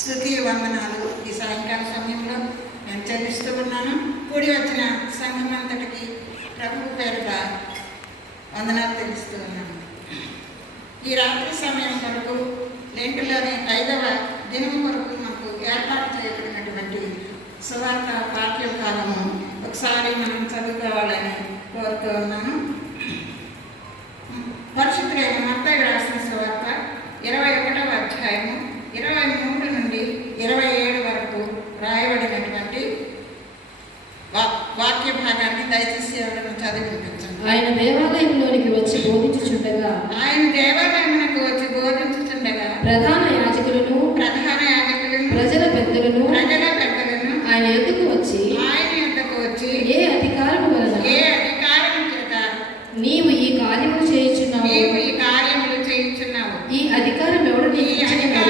స్తుతి వందనాలు ఈ సాయంకాల సమయంలో నేను చెల్లిస్తూ ఉన్నాను. కూడి వచ్చిన సంఘం అంతటికి ప్రభు పేరుట వందనాలు తెలుస్తూ ఉన్నాను. ఈ రాత్రి సమయం కొరకు లెంటులోని 5వ దినం కొరకు మనకు ఏర్పాటు చేయబడినటువంటి సువార్త వాక్యం కాలము ఒకసారి మనం చదువుకోవాలని కోరుతూ ఉన్నాను. పరిశుద్ధులైన మత్తయి రాసిన సువార్త 21వ అధ్యాయము 23 నుండి 27 వరకు రాయబడినటువంటి వాక్య భాగాన్ని దయచేసి ఎవరైనా చదివి వినిపించండి. ఆయన దేవాలయంలోనికి వచ్చి బోధించుచుండగా ప్రధాన యాజకులను ప్రజల పెద్దలను ఆయన ఎద్దుకు వచ్చి ఏ అధికారము వలన నీవు ఈ కార్యములు చేయుచున్నావు, ఈ అధికారం ఎవడు నీకు అడగగా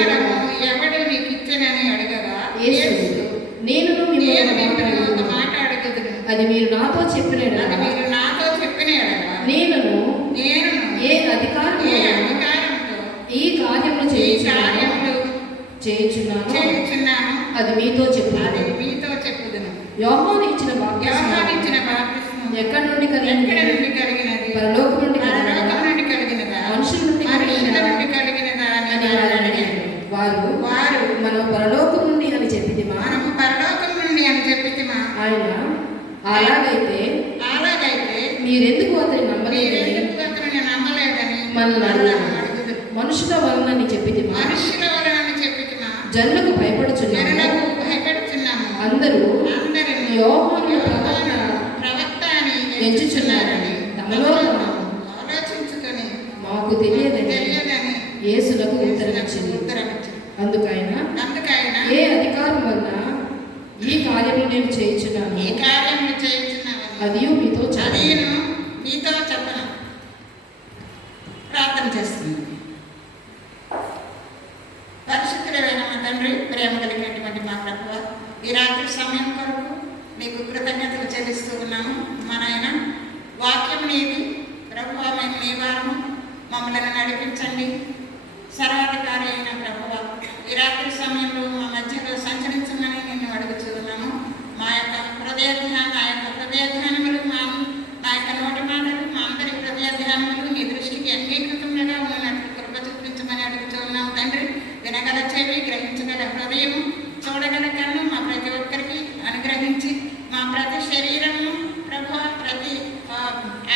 నేను అది మీరు నాతో చెప్పిన నేను ఏ అధికారం ఈ కార్యములు చేయుచున్నాను అది మీతో చెప్పుదును. యోహాను ఇచ్చిన బాప్తిస్మము ఎక్కడి నుండి కలిగినది? పరలోకం నుండి కలిగినదా మనుషుల నుండి కలిగినదా అని వారు మనం పరలోకం నుండి అని చెప్పితిమా? ఆయన అలాగైతే మీరెందుకు అతని నమ్మలేదని మనల్ని అడుగుతారు. మనుషుల వలన చెప్పితిమా? జనులకు భయపడుచున్నాము. అందరూ యోహాను ప్రవక్త అని ఎంచుచున్నారని తమలో ఆలోచించుకొని మాకు తెలియదని యేసులకు ఉత్తరమిచ్చింది. అందుకైనా ఏ అధికారం వలన ఈ కార్యములు నేను చేయుచున్నాను అది మీతో చెప్పను. ప్రార్థన చేస్తుంది. పరిశుద్ధుడైన మా తండ్రి, ప్రేమ కలిగినటువంటి మా ప్రభువ, ఈ రాత్రి సమయం కొరకు మీకు కృతజ్ఞతలు చెల్లిస్తూ ఉన్నాము. మా నాయన వాక్యం నీది ప్రభువ, మేము నీ వారము, మమ్మల్ని నడిపించండి. సర్వాధికారి అయిన ప్రభువ, ఈ రాత్రి సమయంలో మా మధ్యలో సంచరించమని నిన్ను అడుగుతున్నాము. మా యొక్క హృదయ ధ్యానములు నా యొక్క నోటి మాటలు మా అందరి హృదయ ధ్యానములు నీ దృష్టికి అంగీకృతంగా ఉన్నట్లు కృప చూపించమని అడుగుతున్నాము తండ్రి. వినగల చెవి, గ్రహించగల హృదయము, చూడగల కన్ను మా ప్రతి ఒక్కరికి అనుగ్రహించి మా ప్రతి శరీరము ప్రభు, ప్రతి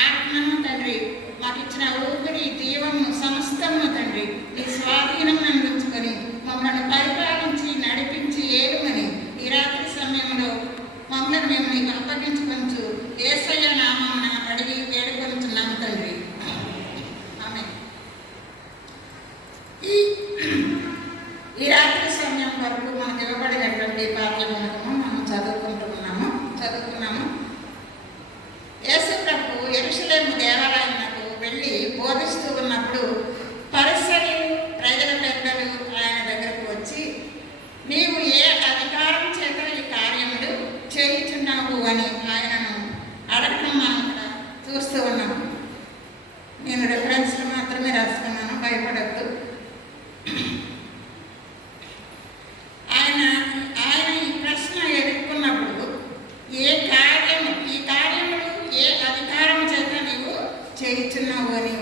ఆత్మను తండ్రి, మాకు ఇచ్చిన ఊపిరి, జీవము సమస్తము తండ్రి ఈ స్వాధీనం అందించుకొని మమ్మల్ని పరిపాలించి నడిపించి ఏలుమని ఈ రాత్రి సమయంలో మమ్మల్ని మేము నీకు అప్పగించుకొంచు యేసయ్య నామమున అడిగి వేడుకొనుచున్నాము తండ్రి. ఆమేన్. ఈ రాత్రి సమయం వరకు మనకు ఇవ్వబడినటువంటి పాఠ్యభాగము మనం చదువుకున్నాము. యేసు ప్రభు యెరూషలేము దేవాలయమునకు వెళ్ళి బోధిస్తూ ఉన్నప్పుడు పరిసయ్యులు, ప్రజల పెద్దలు ఆయన దగ్గరకు వచ్చి నీవు ఏ అధికారం చేత ఈ కార్యములు చేయుచున్నావు అని ఆయనను అడగడం మనం ఇక్కడ చూస్తూ ఉన్నాము. నేను రెఫరెన్స్లు మాత్రమే రాసుకున్నాను, భయపడద్దు. ఆయన ఈ ప్రశ్న ఎదుర్కొన్నప్పుడు ఈ కార్యములు ఏ అధికారం చేత నీవు చేయుచున్నావు అని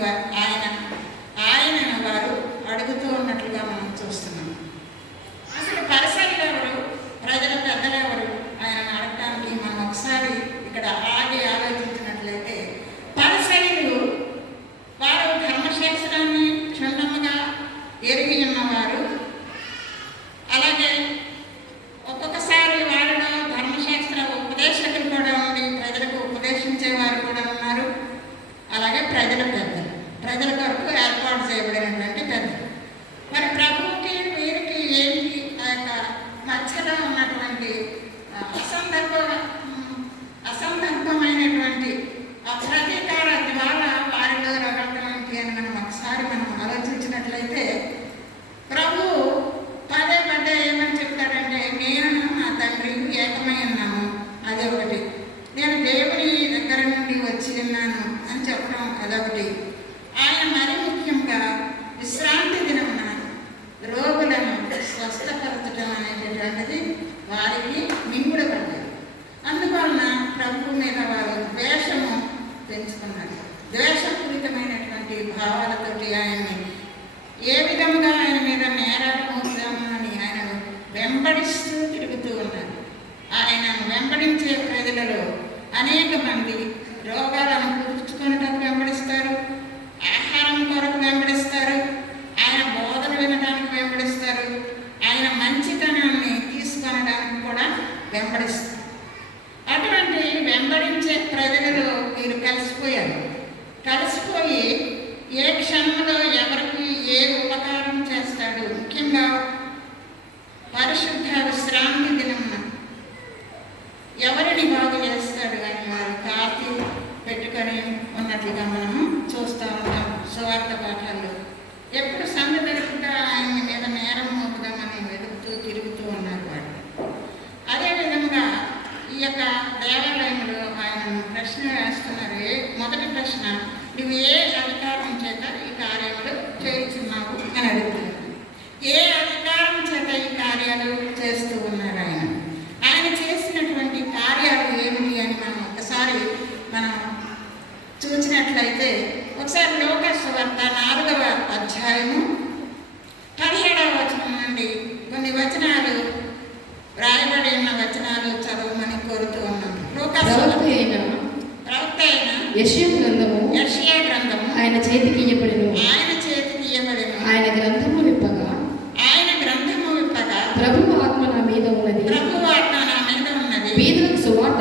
ఆయన వారు అడుగుతూ ఉన్నట్లుగా మనం చూస్తున్నాం. అసలు పరిసయ్యులు ఎవరు, ప్రజల పెద్దలు ఎవరు ఆయన అడగడానికి మనం ఒకసారి ఇక్కడ ఆగి ఆలోచించినట్లయితే, పరిసయ్యులు వారు ధర్మశాస్త్రాన్ని క్షుణ్ణముగా ఎరిగి ఉన్నవారు. అలాగే ఒక్కొక్కసారి వారిలో ధర్మశాస్త్ర ఉపదేశకులు కూడా ఉండి ప్రజలకు ఉపదేశించేవారు కూడా ఉన్నారు. అలాగే ప్రజల కొరకు ఏర్పాటు చేయబడినటువంటి పెద్దలు. మరి ప్రభువుకి వీరికి ఏంటి ఆ యొక్క మధ్యలో ఉన్నటువంటి అసందర్భమైనటువంటి ప్రతీకార ద్వారా వారిలో రగడటువంటి అని మనం ఆలోచించినట్లయితే, ప్రభు పదే ఏమని చెప్తాడంటే, నేను నా తండ్రి ఏకమై ఉన్నాము. అదే ఒకటి. నేను దేవుని దగ్గర నుండి వచ్చి ఉన్నాను అని చెప్పడం అదొకటి. ఆయన మరి ముఖ్యంగా విశ్రాంతి దినమున రోగులను స్వస్థపరచడం భావాలతోటి ఆయన్ని ఏ విధంగా ఆయన మీద నేరాలు మోపుదాము అని ఆయన వెంబడిస్తూ తిరుగుతూ ఉన్నారు. ఆయన వెంబడించే ప్రజలలో అనేక మంది రోగాలను కూర్చుకొనటకు వెంబడిస్తారు, ఆహారం కొరకు వెంబడిస్తారు, ఆయన బోధన వినడానికి వెంబడిస్తారు, ఆయన మంచితనాన్ని తీసుకొనడానికి కూడా వెంబడిస్తారు. అటువంటి వెంబడించే ప్రజలలో వీరు కలిసిపోయి ఏ క్షణంలో ఎవరికి ఏ ఉపకారం చేస్తాడు, ముఖ్యంగా పరిశుద్ధ విశ్రాంతి దినమున ఎవరిని బాగు చేస్తాడు అని వారు కాచి పెట్టుకొని ఉన్నట్లుగా మనము చూస్తూ ఉంటాం సువార్త పాఠాల్లో. ఎప్పుడు సంఘ జరుగుతుందా ఆయన మీద నేరం మోపుదామని వెతుకుతూ తిరుగుతూ ఉన్నారు వాడు. అదేవిధంగా ఈ యొక్క దేవాలయంలో ఆయన ప్రశ్న వేస్తున్నారు. మొదటి ప్రశ్న, నువ్వు ఏ అధికారం చేత ఈ కార్యములు చేస్తున్నావు అని అడుగుతున్నారు. ఏ అధికారం చేత ఈ కార్యాలు చేస్తూ ఉన్నారు ఆయన చేసినటువంటి కార్యాలు ఏమిటి అని మనం చూసినట్లయితే ఒకసారి లోకాసు వార్త 4వ అధ్యాయము 17వ వచనం నుండి కొన్ని వచనాలు రాయబడి ఉన్న వచనాలు చదవమని కోరుతూ ఉన్నాం. ప్రవక్త అయిన యెషయా గ్రంథము ఆయన చేతికి ఇయ్యబడెను. ఆయన గ్రంథము విప్పగా ప్రభువు ఆత్మ నా మీద ఉన్నది. బీదలకు సువార్త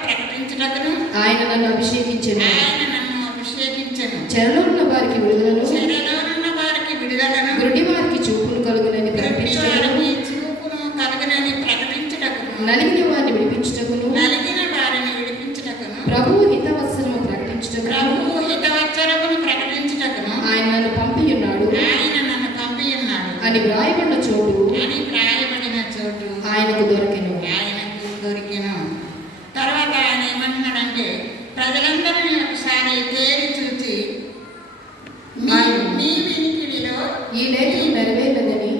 ప్రకటించుటకును ఆయన నన్ను అభిషేకించెను. చెరలో ఉన్న వారికి విడుదలను, గుడ్డి వారికి చూపును కలుగునని ప్రకటించుటకును, నలిగిన వారిని విడిపించుటకును, ప్రభువు హితవత్సరము ప్రకటించుటకును ఆయన నన్ను పంపి ఉన్నాడు అని వ్రాయబడిన చోటు ఆయనకు దొరికెను. తర్వాత ఆయన ఏమంటున్నాడంటే, ప్రజలందరినీ ఒకసారి తేరి చూచి నీ వినికిడిలో ఈ లేఖనం నెరవేరినదని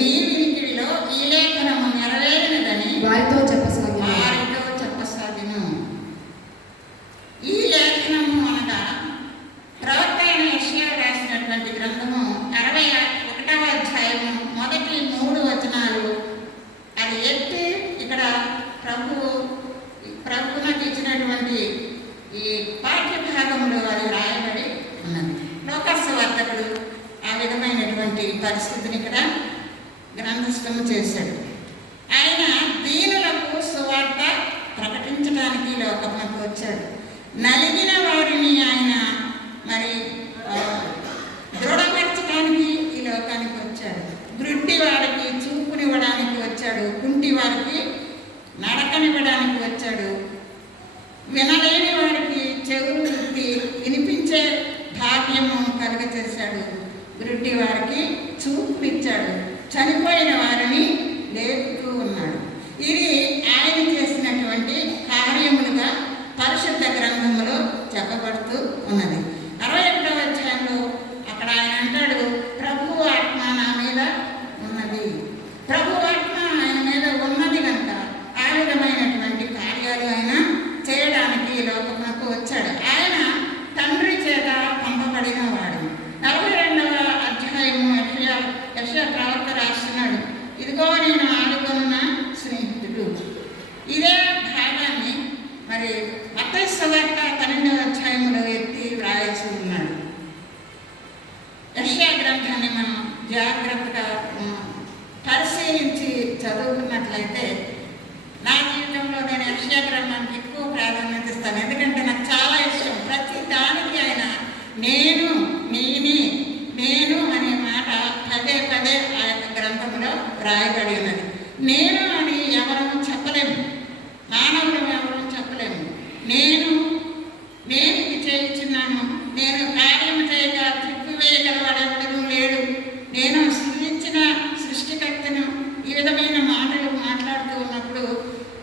నీ వినికిడిలో ఈ లేఖనము నెరవేరినదని వారితో చెప్పసాగిను. ఈ లేఖనము అనగా ప్రవక్త అయిన యెషయా రాసినటువంటి గ్రంథము 61వ అధ్యాయము మొదటి 3 వచనాలు. అది ఎత్తి ఇక్కడ ప్రభువునకు ఇచ్చినటువంటి ఈ పాఠ్య భాగంలో అది రాయబడి ఉన్నది. లోకాసు వార్తకుడు ఆ విధమైనటువంటి పరిస్థితిని ఇక్కడ గ్రంథస్థము చేశాడు. ఆయన దీనులకు సువార్త ప్రకటించడానికి లోకమునకు వచ్చాడు. నలిగిన వారిని ఆయన మరి దృఢపరచడానికి ఈ లోకానికి వచ్చాడు. గ్రుడ్డి వారికి చూపునివ్వడానికి వచ్చాడు. కుంటి వారికి నడకనివ్వడానికి వచ్చాడు. వినలేని వారికి చెవులు వినిపించే భాగ్యము కలుగచేశాడు. గ్రుడ్డి వారికి చూపునిచ్చాడు. చనిపోయిన వారిని లేపుతూ ఉన్నాడు. ఇది ఆయన చేసినటువంటి కార్యములుగా పరిశుద్ధ గ్రంథంలో చెప్పబడుతూ ఉన్నది. 61వ అధ్యాయంలో అక్కడ ఆయన అంటాడు, ప్రభువు ఆత్మ నా మీద ఉన్నది. ప్రభువు ఆత్మ ఆయన మీద ఉన్నది కనుక ఆ విధమైనటువంటి కార్యాలు ఆయన చేయడానికి లోకమునకు వచ్చాడు. ఆయన తండ్రి చేత పంపబడిన వాడు. 42వ అధ్యాయము యెషయా ప్రవక్త రాస్తున్నాడు, ఇదిగో నేను ఆడుకున్న స్నేహితుడు. ఇదే భాగాన్ని మరి మత్తయి సువార్త 12వ అధ్యాయంలో ఎత్తి వ్రాయసి ఉన్నాడు. యెషయా గ్రంథాన్ని మనం జాగ్రత్తగా పరిశీలించి చదువుకున్నట్లయితే నా జీవితంలో నేను యెషయా గ్రంథానికి ఎక్కువ ప్రాధాన్యత ఇస్తాను. ఎందుకంటే నాకు చాలా ఇష్టం. ప్రతి దానికి ఆయన నేను అనే మాట పదే ఆ యొక్క గ్రంథంలో రాయబడి ఉన్నది. నేను అని ఎవరూ చెప్పలేము, మానవులు ఎవరూ చెప్పలేము. నేను ఇది చేయించున్నాను, నేను కార్యము చేయగా త్రిప్పివేయగలవాడెవడూ లేడు, నేను సృష్టించిన సృష్టికర్తను, ఈ విధమైన మాటలు మాట్లాడుతూ ఉన్నప్పుడు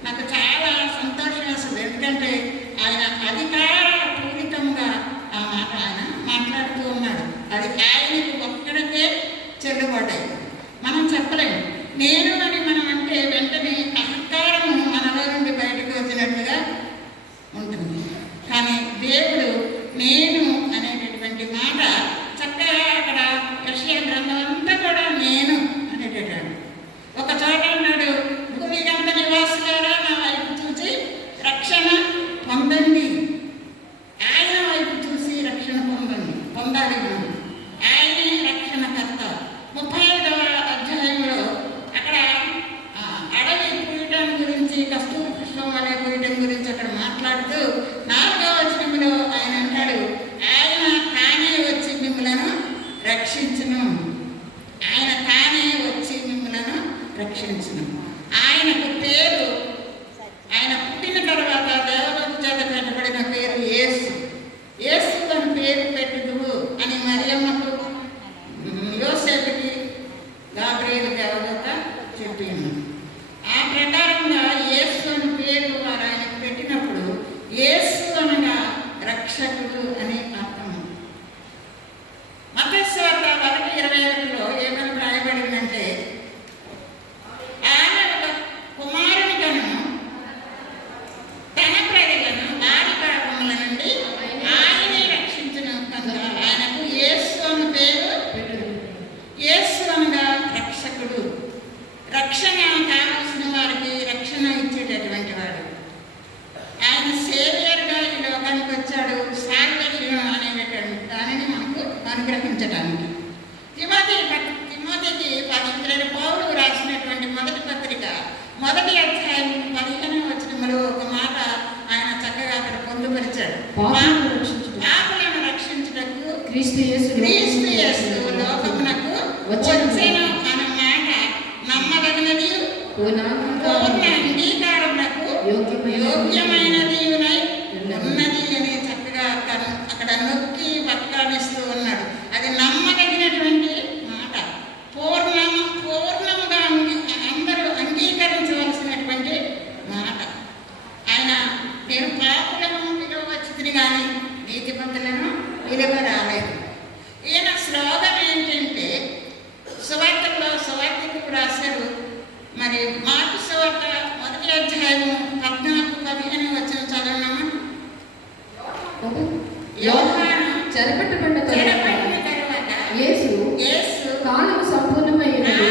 నాకు చాలా సంతోషం వేస్తుంది. ఎందుకంటే ఆయన అధికార పూరితంగా ఆ మాట ఆయన మాట్లాడుతూ ఉన్నాడు. అది ఆయనకు ఒక్కడికే చెల్లుబాటాయి. మనం చెప్పలేము. నేను అని మనం అంటే వెంటనే అహంకారము మనలో నుండి బయటకు వచ్చినట్లుగా ఉంటుంది. దేవుడు నేను అనేటటువంటి మాట చక్కగా అక్కడ యెషయా గ్రంథం అంతా కూడా నేను అనేటటువంటి ఒక చోట ఉన్నాడు, భూమికంత నివాసులారా నా వైపు చూసి రక్షణ పొందండి. ఆయన వైపు చూసి రక్షణ పొందాలి మనం. ఆయనే రక్షణకర్త. 35వ అధ్యాయంలో అక్కడ అడవి పూయటం గురించి, కస్తూరి పుష్పం వలె పూయటం గురించి అక్కడ మాట్లాడుతూ 4వ వచనంలో ఆయన అంటాడు, ఆయన తానే వచ్చి మిమ్మలను రక్షించును. ఆయన తానే వచ్చి మిమ్మలను రక్షించును. ఆయనకు పేరు, ఆయన పుట్టిన తర్వాత దేవదూత చేత పెట్టబడిన పేరు యేసు. యేసు అని పేరు పెట్టుదువు అని మరియమ్మకు, యోసేపుకి గాబ్రియేలు దేవదూత చెప్పింది. ఆ ప్రకారంగా యేసు అని పేరు వారు ఆయనకు పెట్టినప్పుడు యేసు అనగా రక్షకుడు అని అర్థం. మత్తయి సువార్త 1:21లో ఏమని రాయబడిందంటే, ఆయన ఒక కుమారుని కను తన ప్రజలను వారి పాపముల నుండి ఆయనే రక్షించును కనుక ఆయనకు యేసు అని పేరు పెట్టు. యేసు అనగా రక్షకుడు. రక్షణ కావాల్సిన వారికి రక్షణ ఇచ్చేటటువంటి వాడు. ఆయన సేవియర్గా ఈ లోకానికి వచ్చాడు, సాల్వేషన్ అనేటటువంటి దానిని మనకు అనుగ్రహించడానికి. తిమోతికి పరిశుద్ధులైన పౌలు రాసినటువంటి మొదటి పత్రిక 1వ అధ్యాయం 15వ వచనంలో ఒక మాట ఆయన చక్కగా అక్కడ పొందుపరిచాడు. పాపులను రక్షించుటకు క్రీస్తు యేసు లోకమునకు వచ్చెను అనే మాట నమ్మదగినది, పూర్ణ అంగీకారమునకు యోగ్యమైనది ఉన్నది అని చక్కగా అక్కడ నొక్కి వక్కానిస్తూ ఉన్నాడు. అది నమ్మదగినటువంటి మాట, పూర్ణముగా అందరూ అంగీకరించవలసినటువంటి మాట. ఆయన నేను పాపులను విలువచ్చింది కానీ నీతిమంతులను విలువ రాలేదు. ఈయన శ్లోగం ఏంటంటే, సువార్తకు రాశారు. మరి మార్కు సువార్త 1వ అధ్యాయం 14-15 వచ్చిన చదవనమ్మా. యోహాను చెరపట్టబడిన తరువాత యేసు కాలము సంపూర్ణమైనది,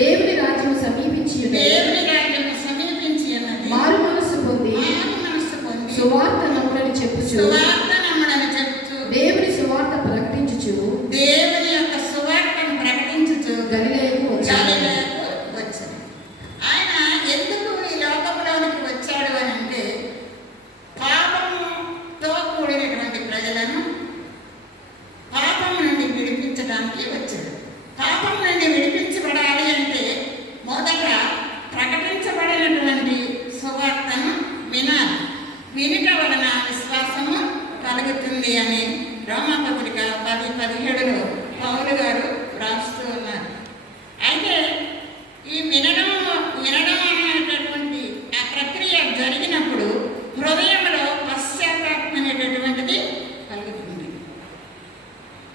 దేవుని రాజ్యము సమీపించి ఉన్నది, మారు మనస్సు పొంది సువార్త నమ్ముడని చెప్పుచు దేవుని సువార్త ప్రకటించుచు దేవుని యొక్క సువార్తను ప్రకటించుచు గలిలయకు వచ్చాడు. ఆయన ఎందుకు ఈ లోకంలోనికి వచ్చాడు అని అంటే, పాపముతో కూడినటువంటి ప్రజలను పాపం నుండి విడిపించడానికి వచ్చాడు. పాపం నుండి విడిపించబడాలి అంటే మొదట ప్రకటించబడినటువంటి సువార్తను వినాలి. వినుట వలన విశ్వాసము కలుగుతుంది అని రోమాపత్రిక 10:17లో పౌలు గారు రాస్తూ ఉన్నారు. అయితే ఈ వినడం అనేటటువంటి ఆ ప్రక్రియ జరిగినప్పుడు హృదయంలో పశ్చాత్తాపం అనేటటువంటిది కలుగుతుంది.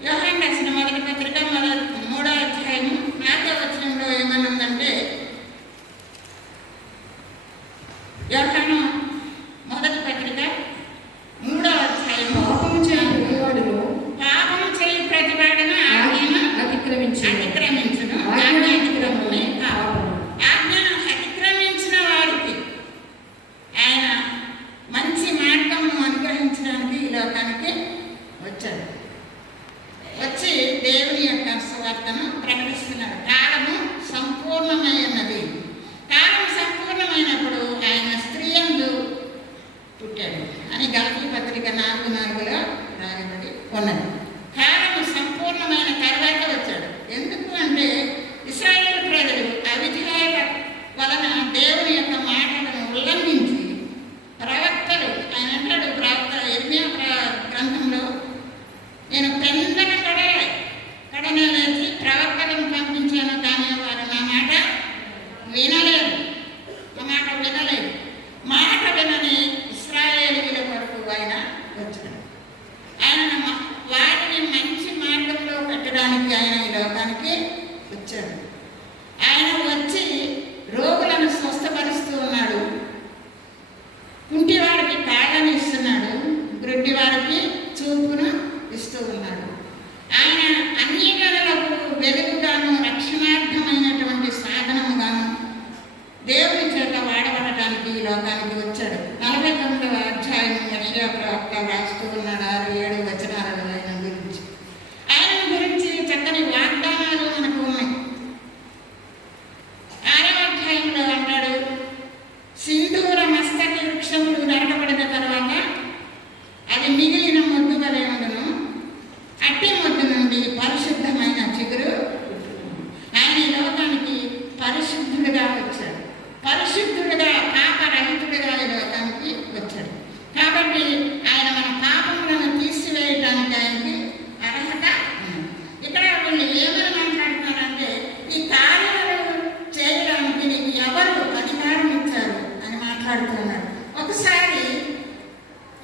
యోహాను రాసిన మొదటి పత్రిక 3వ అధ్యాయం 4వ వచనంలో ఏమనుందంటే, యోహాను మొదటి పత్రిక 3వ అధ్యాయం, పాపము చేయు ప్రతివాడును ఆజ్ఞను అతిక్రమించును. ఆజ్ఞను అతిక్రమించిన వారికి ఆయన మంచి మార్గమును అనుగ్రహించడానికి ఈ లోకానికి వచ్చాడు. వచ్చి దేవుని యొక్క సువార్తను ప్రకటిస్తున్నాడు. కాలము సంపూర్ణమై ఉన్నది. కాలం సంపూర్ణమైనప్పుడు ఆయన స్త్రీ యందు పుట్టాడు అని గలతీ పత్రిక 4:4లో రాయబడి ఉన్నది. కాలము సంపూర్ణమైన తర్వాత వచ్చాడు. ఎందుకు అంటే ఇశ్రాయేలు ప్రజలు అవిధేయత వలన దేవుని యొక్క మాటలను ఉల్లంఘించి ప్రవక్తలు, ఆయన అంటాడు ప్రవక్త ఇర్మియా గ్రంథంలో, నేను పెందల కడనే లేచి ప్రవక్తలను పంపించాను కానీ వారు నా మాట వినలేదు. మాట వినని ఇశ్రాయేలీయుల కొరకు ఆయన వచ్చాడు. ఆయన వారిని మంచి మార్గంలో పెట్టడానికి ఆయన ఈ లోకానికి వచ్చాడు. ఆయన వచ్చి రోగులను స్వస్థపరుస్తూ ఉన్నాడు, కుంటివాడికి కాళ్ళని ఇస్తున్నాడు, గ్రుడ్డి వారికి చూపును ఇస్తూ ఉన్నాడు. ఆయన అన్ని గనులకు వెలుగుగాను రక్షణార్థమైనటువంటి సాధనముగాను దేవుని చేత వాడబడటానికి ఈ లోకానికి వచ్చాడు. 49వ అధ్యాయం యెషయా ప్రవక్త రాస్తూ ఉన్నాడు 6-7 వచనాలలో ఆయన గురించి. ఆయన గురించి చక్కని వాగ్దానాలు మనకు ఉన్నాయి. 6వ అధ్యాయంలో అంటాడు, సింధూర మస్తక వృక్షములు నరకబడిన తర్వాత అది మిగిలిన మొద్దు వలె ఉండును, అట్టి మొద్దు నుండి పరిశుద్ధమైన చిగురు. ఆయన ఈ లోకానికి పరిశుద్ధుడిగా వచ్చాడు, పరిశుద్ధుడిగా పాపరహితుడిగా ఈ లోకానికి వచ్చాడు. కాబట్టి ఆయన మన పాపములను తీసివేయడానికి ఆయనకి అర్హత ఉంది. ఇక్కడ వీళ్ళు ఏమని మాట్లాడుతున్నారంటే, ఈ కార్యాలు చేయడానికి నీకు ఎవరు అధికారం ఇచ్చారు అని మాట్లాడుతున్నారు. ఒకసారి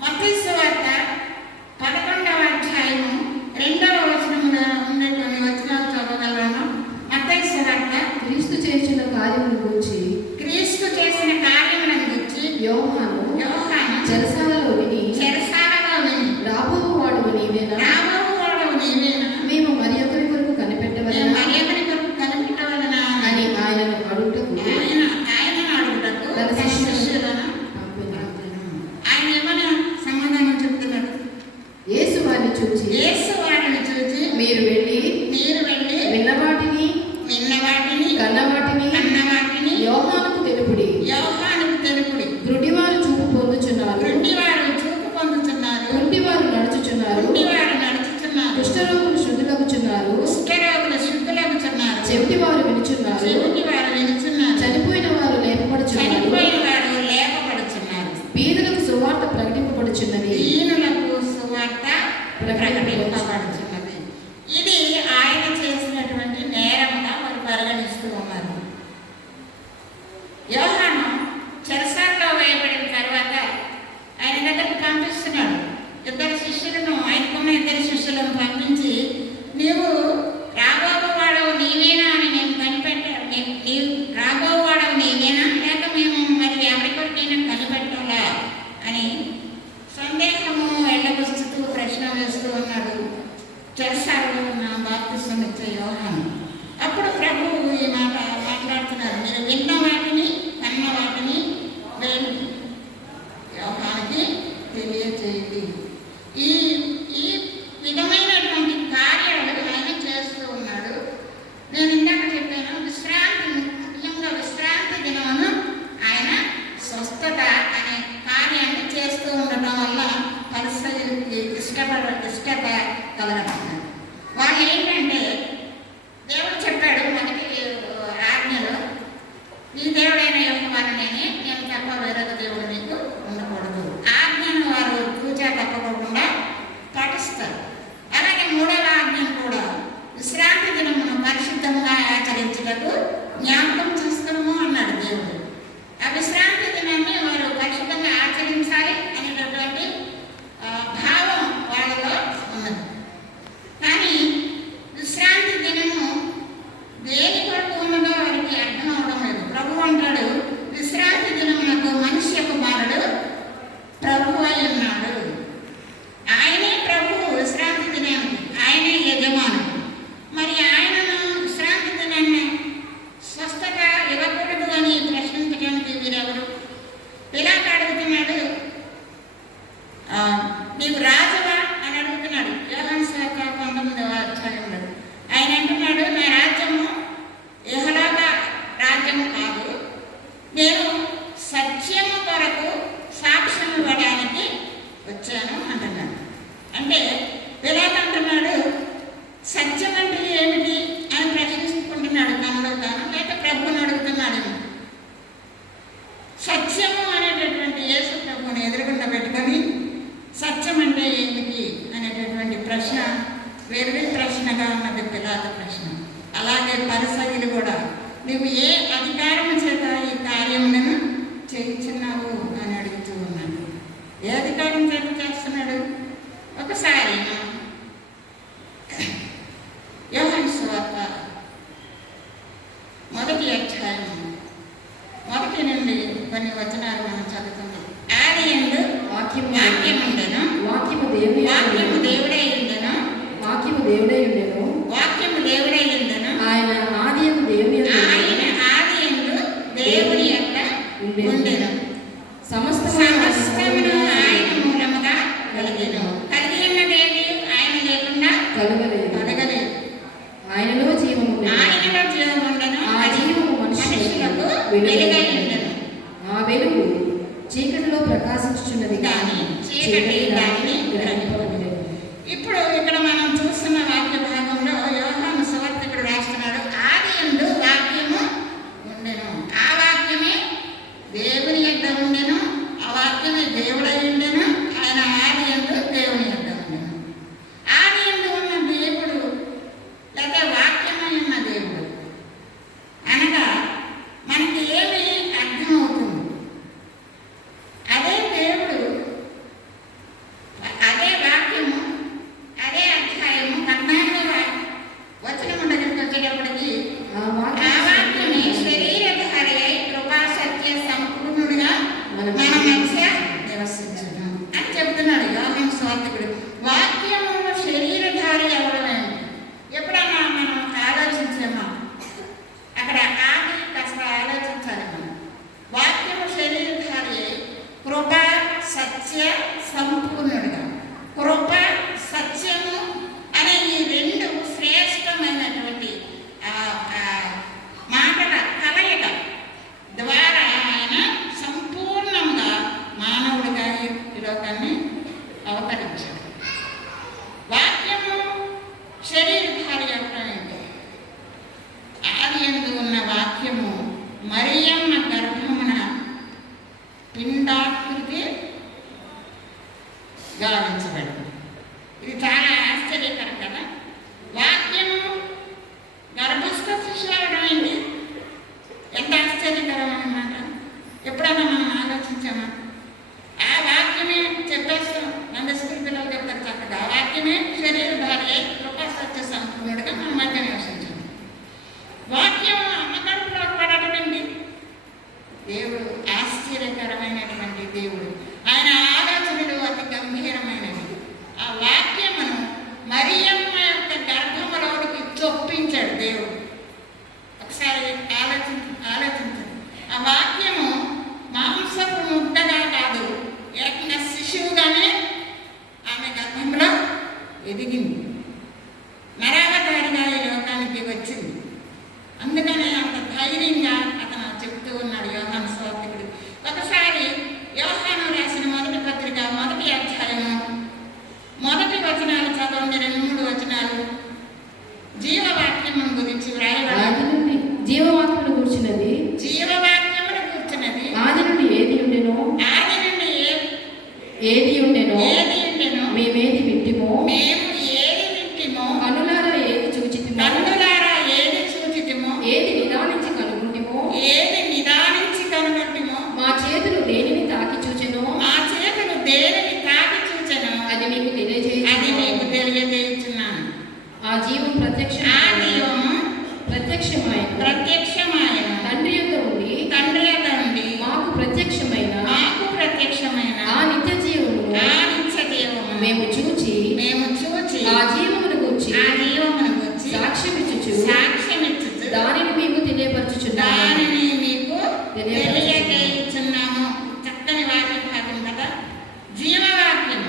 మత్తయి సువార్త 11వ అధ్యాయము 2వ వచనంలో ఉండే కొన్ని వచనాలు చదవగలను. మత్తయి సువార్త క్రీస్తు చేసిన కార్యమును గూర్చి యోహాను చెరసాలలో విని రాబోవాడు నీవేనా, మేము మరి ఒకరి కొరకు కనిపెట్టవలెనా అని ఆయనను అడుగుటకు తన శిష్యులను ఆయన ఏమైనా సమాధానం చెప్తున్నాడు. యేసు వారిని చూచి మీరు వెళ్ళి విన్న వాటిని కన్న వాటిని యోహానుకు తెలుపుడి. గ్రుడ్డివారు చూపు పొందుచున్నారు, కుంటివారు నడుచుచున్నారు, కుష్ఠరోగులు శుద్ధులగుచున్నారు, చెవిటివారు వినుచున్నారు, చనిపోయిన వారు లేపబడుచున్నారు, బీదలకు సువార్త ప్రకటింపబడుచున్నది. ఇది ఆయన చేసినటువంటి నేరంగా వారు పరిగణిస్తూ ఉన్నారు. యోహాను చెరసాలలో వేయబడిన తర్వాత ఆయన దగ్గరకు పంపిస్తున్నాడు. ఆయనకున్న ఇద్దరు శిష్యులను పంపించి, నీవు రాబోవాడవు నీవేనా అని మేము కనిపెట్టాను, నీవు రాబోవాడవు నీవేనా లేక మేము మరి ఎవరికొకైనా కనిపెట్టాలా అని సందేహము వెళ్ళబుచ్చుతూ ప్రశ్న వేస్తూ ఉన్నాడు చెరసాలలో ఉన్న బాప్తిసం ఇచ్చే యోహాను. అప్పుడు ప్రభువు ఈ మాట మాట్లాడుతున్నారు, మీరు విన్న వాటిని కన్న వాటిని యోహానికి తెలియజేయండి. ఈ ఈ విధమైనటువంటి కార్యాలు ఆయన చేస్తూ ఉన్నాడు. నేను ఇందాక చెప్పాను, విశ్రాంతి, ముఖ్యంగా విశ్రాంతి దినమును ఆయన స్వస్థత అనే కార్యాన్ని చేస్తూ ఉండటం వల్ల పరిస్థితులకి ఇష్టత కలగడం. వాళ్ళు ఏంటంటే, దేవుడు చెప్పాడు మొదటి ఆజ్ఞలో, ఈ దేవుడైన యెహోవానే నేను తప్ప వేరొక దేవుడు నీకు ఉండకూడదు. ఆజ్ఞను వారు పూజా తప్పకుండా పాటిస్తారు. అలాగే 3వ ఆజ్ఞను కూడా విశ్రాంతి దినమును పరిశుద్ధంగా ఆచరించుటకు జ్ఞాపకం చేసుకోము అన్నాడు దేవుడు. ఆ విశ్రాంతి దినాన్ని వారు పరిశుద్ధంగా ఆచరించాలి అనేటటువంటి భావం వాళ్ళలో ఉన్నది. కానీ విశ్రాంతి దినము దేని కొరకు ఉన్నదో వారికి అర్థం అవడం లేదు. ప్రభు అంటాడు, విశ్రాంతి దినమునకు మనుష్య కుమారుడు ప్రభు అయి ఉన్నాడు. ఆయనే ప్రభు విశ్రాంతి దినానికి, ఆయనే యజమానుడు. మరి ఆయనను విశ్రాంతి దినాన్ని స్వస్థత ఇవ్వకూడదు అని ప్రశ్నించడానికి వీరెవరు? పిలాతు అడుగుతున్నాడు, నీవు రాజువా అని అడుగుతున్నాడు. యోహాను సువార్త 19వ అధ్యాయంలో ఆయన అంటున్నాడు, నా రాజ్యము ఇహలోక రాజ్యము కాదు, నేను సత్యము కొరకు సాక్ష్యం ఇవ్వడానికి వచ్చాను అంటున్నాడు. అంటే పిలాతు అంటున్నాడు, సత్యం అంటే ఏమిటి అని ప్రశ్నించుకుంటున్నాడు తనలో తాను, లేక ప్రభువుని అడుగుతున్నాడు. సత్యము అనేటటువంటి యేసు ప్రభువుని ఎదురుగుండా పెట్టుకొని సత్యం అంటే ఏమిటి అనేటటువంటి ప్రశ్న వేరే ప్రశ్నగా ఉన్నది పిలాతు ప్రశ్న. అలాగే పరిసయ్యులు కూడా, నువ్వు ఏ అధికారం చేత ఈ కార్యములను చేయించున్నావు అని అడుగుతూ ఉన్నాడు. ఏ అధికారం చేత చేస్తున్నాడు? ఒకసారి యోహాను సువార్త 1వ అధ్యాయం 1 నుండి కొన్ని వచనాలు మనం చదువుతున్నాం. ఆది యందు వాక్యం ఉండెను, దేవుడై ఉండెను. వాక్యము దేవుడై ఉండెను. ఆయన ఆదియందు దేవుని యొద్ద ఆయన ఆదియందు దేవుని యొక్క ఉండెను. సమస్తమును ఆయన మూలముగా కలిగెను. కలిగి ఉన్నదేది ఆయన లేకుండా కలగలేదు. ఆయనలో జీవము ఉండెను. ఆయనలో జీవము ఉండెను. ఆ జీవము మనుషులకు వెలుగై ఉండెను. ఆ వెలుగు చీకటిలో ప్రకాశించుచున్నది కానీ చీకటి దానిని గ్రహింపలేదు. ఇప్పుడు ఇక్కడ మనం చూస్తున్న వాక్య భాగంలో యోహాను సువార్తికుడు రాస్తున్నాడు, ఆదియందు వాక్యము ఉండెను. ఆ వాక్యమే దేవుని యొద్ద ఉండెను. ఆ వాక్యమే దేవుడై ఉండెను. ఆయన ఆదియందు దేవుని యొద్ద ఉండెను. ఆదియందు ఉన్న దేవుడు లేదా వాక్యమై ఉన్న దేవుడు అనగా మనకి ఏమి అర్థమవుతుంది? అదే దేవుడు, అదే వాక్యము, అదే అధ్యాయము 14వ వచనము దగ్గరికి వచ్చేటప్పటికి ఆ ఆ వాక్యమే శరీరధారి అయి కృపా సత్య సంపూర్ణుడిగా మన మధ్య నివసించును అని చెప్తున్నాడు యోహాను సువార్తికుడు. వాక్యము శరీరధారి అవడమే ఎప్పుడన్నా మనం ఆలోచించామా? అక్కడ ఆగి కాస్త ఆలోచించాలి మనం. వాక్యము శరీరధారి అయి కృప సత్య సంపూర్ణుడిగా, కృప సత్యము అనే ఈ రెండు శ్రేష్టమైనటువంటి మాటల కలయిక ద్వారా ఆయన సంపూర్ణంగా మానవుడిగా ఈ లోకాన్ని అవతరించాడు. వాక్యము శరీరధారి అవటం ఏంటి? ఆదియందు ఉన్న వాక్యము మరియమ్మ గర్భమున పిండాకృతి గావించబడింది. ఇది చాలా ఆశ్చర్యకరం కదా. వాక్యము గర్భస్థ శిశువు అవడం ఏంటి? ఎంత ఆశ్చర్యకరం అన్నమాట. ఎప్పుడైనా మనం ఆలోచించామా? ఆ వాక్యమే చెప్పేస్తాం. స్కూల్ పిల్లలు చెప్తారు చక్కగా, ఆ వాక్యమే శరీరధారి అయి కృపా సత్య సంపూర్ణుడిగా మన మధ్య నివసించాం. వాక్యం అమ్మకడుపులో పడటం ఏంటి? దేవుడు ఆశ్చర్యకరమైనటువంటి దేవుడు. ఆయన ఆలోచనలు అతి గంభీరమైనవి. ఆ వాక్యమును మరియమ్మ యొక్క గర్భములోనికి చొప్పించాడు దేవుడు. ఒకసారి ఆలోచించండి. ఆ వాక్యము మాంసపు ముద్దగా కాదు, ఏకంగా శిశువుగానే ఆమె గర్భంలో ఎదిగింది. నరావతారిగా ఈ లోకానికి వచ్చింది. అందుకనే అంత ధైర్యంగా అతను చెప్తూ ఉన్నాడు యోహాను సువార్తికుడు. ఒకసారి యోహాను రాసిన మొదటి పత్రిక 1వ అధ్యాయము 1 వచనాలు చదవండి. 2-3 వచనాలు జీవవాక్యమును గురించి వ్రాయబడింది. జీవవాక్యమును కూర్చున్నది. జీవవాక్యమును కూర్చున్నది. ఆది నుండి ఏది ఉండెనో, ఆది నుండి ఏది ఉండెనో, ఏది ఉండెనో, మేమేది వింటిమో, మేము ఏది వింటిమో, కనులారా ఏది చూచితిమో, కన్నులారా ఏది చూచితిమో, ఏది నిదానించి కనుగొంటిమో, ఏది నిదానించి కనుగొంటిమో, మా చేతులు దేనిని తాకి చూచెనో, మా చేతులు దేనిని తాకి చూచెనో, అది మీకు తెలియజేయుచున్నాను. ఆ జీవం ప్రత్యక్షమైన తండ్రి యొద్ద ఉండి మాకు ప్రత్యక్షమైన ఆ నిత్య జీవమును మేము చూచి ఆ జీవమును గూర్చి సాక్ష్యమిచ్చుచు దానిని మీకు తెలియపరచుచున్నాము. చక్కని వాక్య భాగం కదా. జీవవాక్యం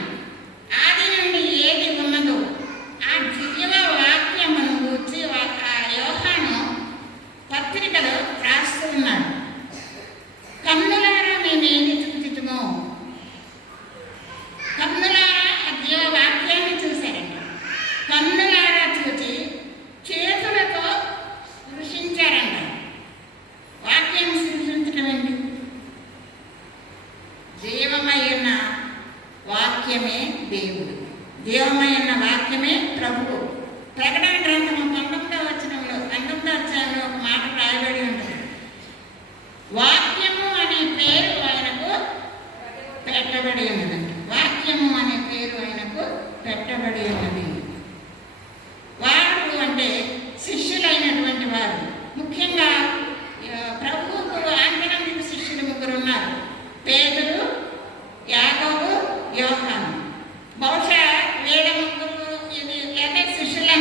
ఆది నుండి ఏది ఉన్నదో ఆ జీవవాక్యమును గూర్చి యోహాను పత్రికలో రాస్తూ ఉన్నాడు. కన్నులారా మేమేది చూచితుమో, కన్నులారా ఆ జీవవాక్యాన్ని చూశారంట. కన్నులారా చూచి చేతులతో సృష్టించారంట. వాక్యం సృష్టించడం ఏంటి? జీవమైన వాక్యమే దేవుడు, జీవమైన వాక్యమే ప్రభువు. ప్రకటన గ్రంథము 19వ అధ్యాయంలో ఒక మాట రాయబడి ఉంటుంది. వాక్యము అనే పేరు ఆయనకు పెట్టబడి ఉన్నదంట. వాక్యము అనే పేరు ఆయనకు పెట్టబడి ఉన్నది. వారు అంటే శిష్యులైనటువంటి వారు. ముఖ్యంగా ప్రభువుకు ఆంజనేయునికి శిష్యులు 3 ఉన్నారు. పేతురు, యాకోబు, యోహాను. బహుశా వీళ్ళ 3 ఇది లేదా శిష్యుల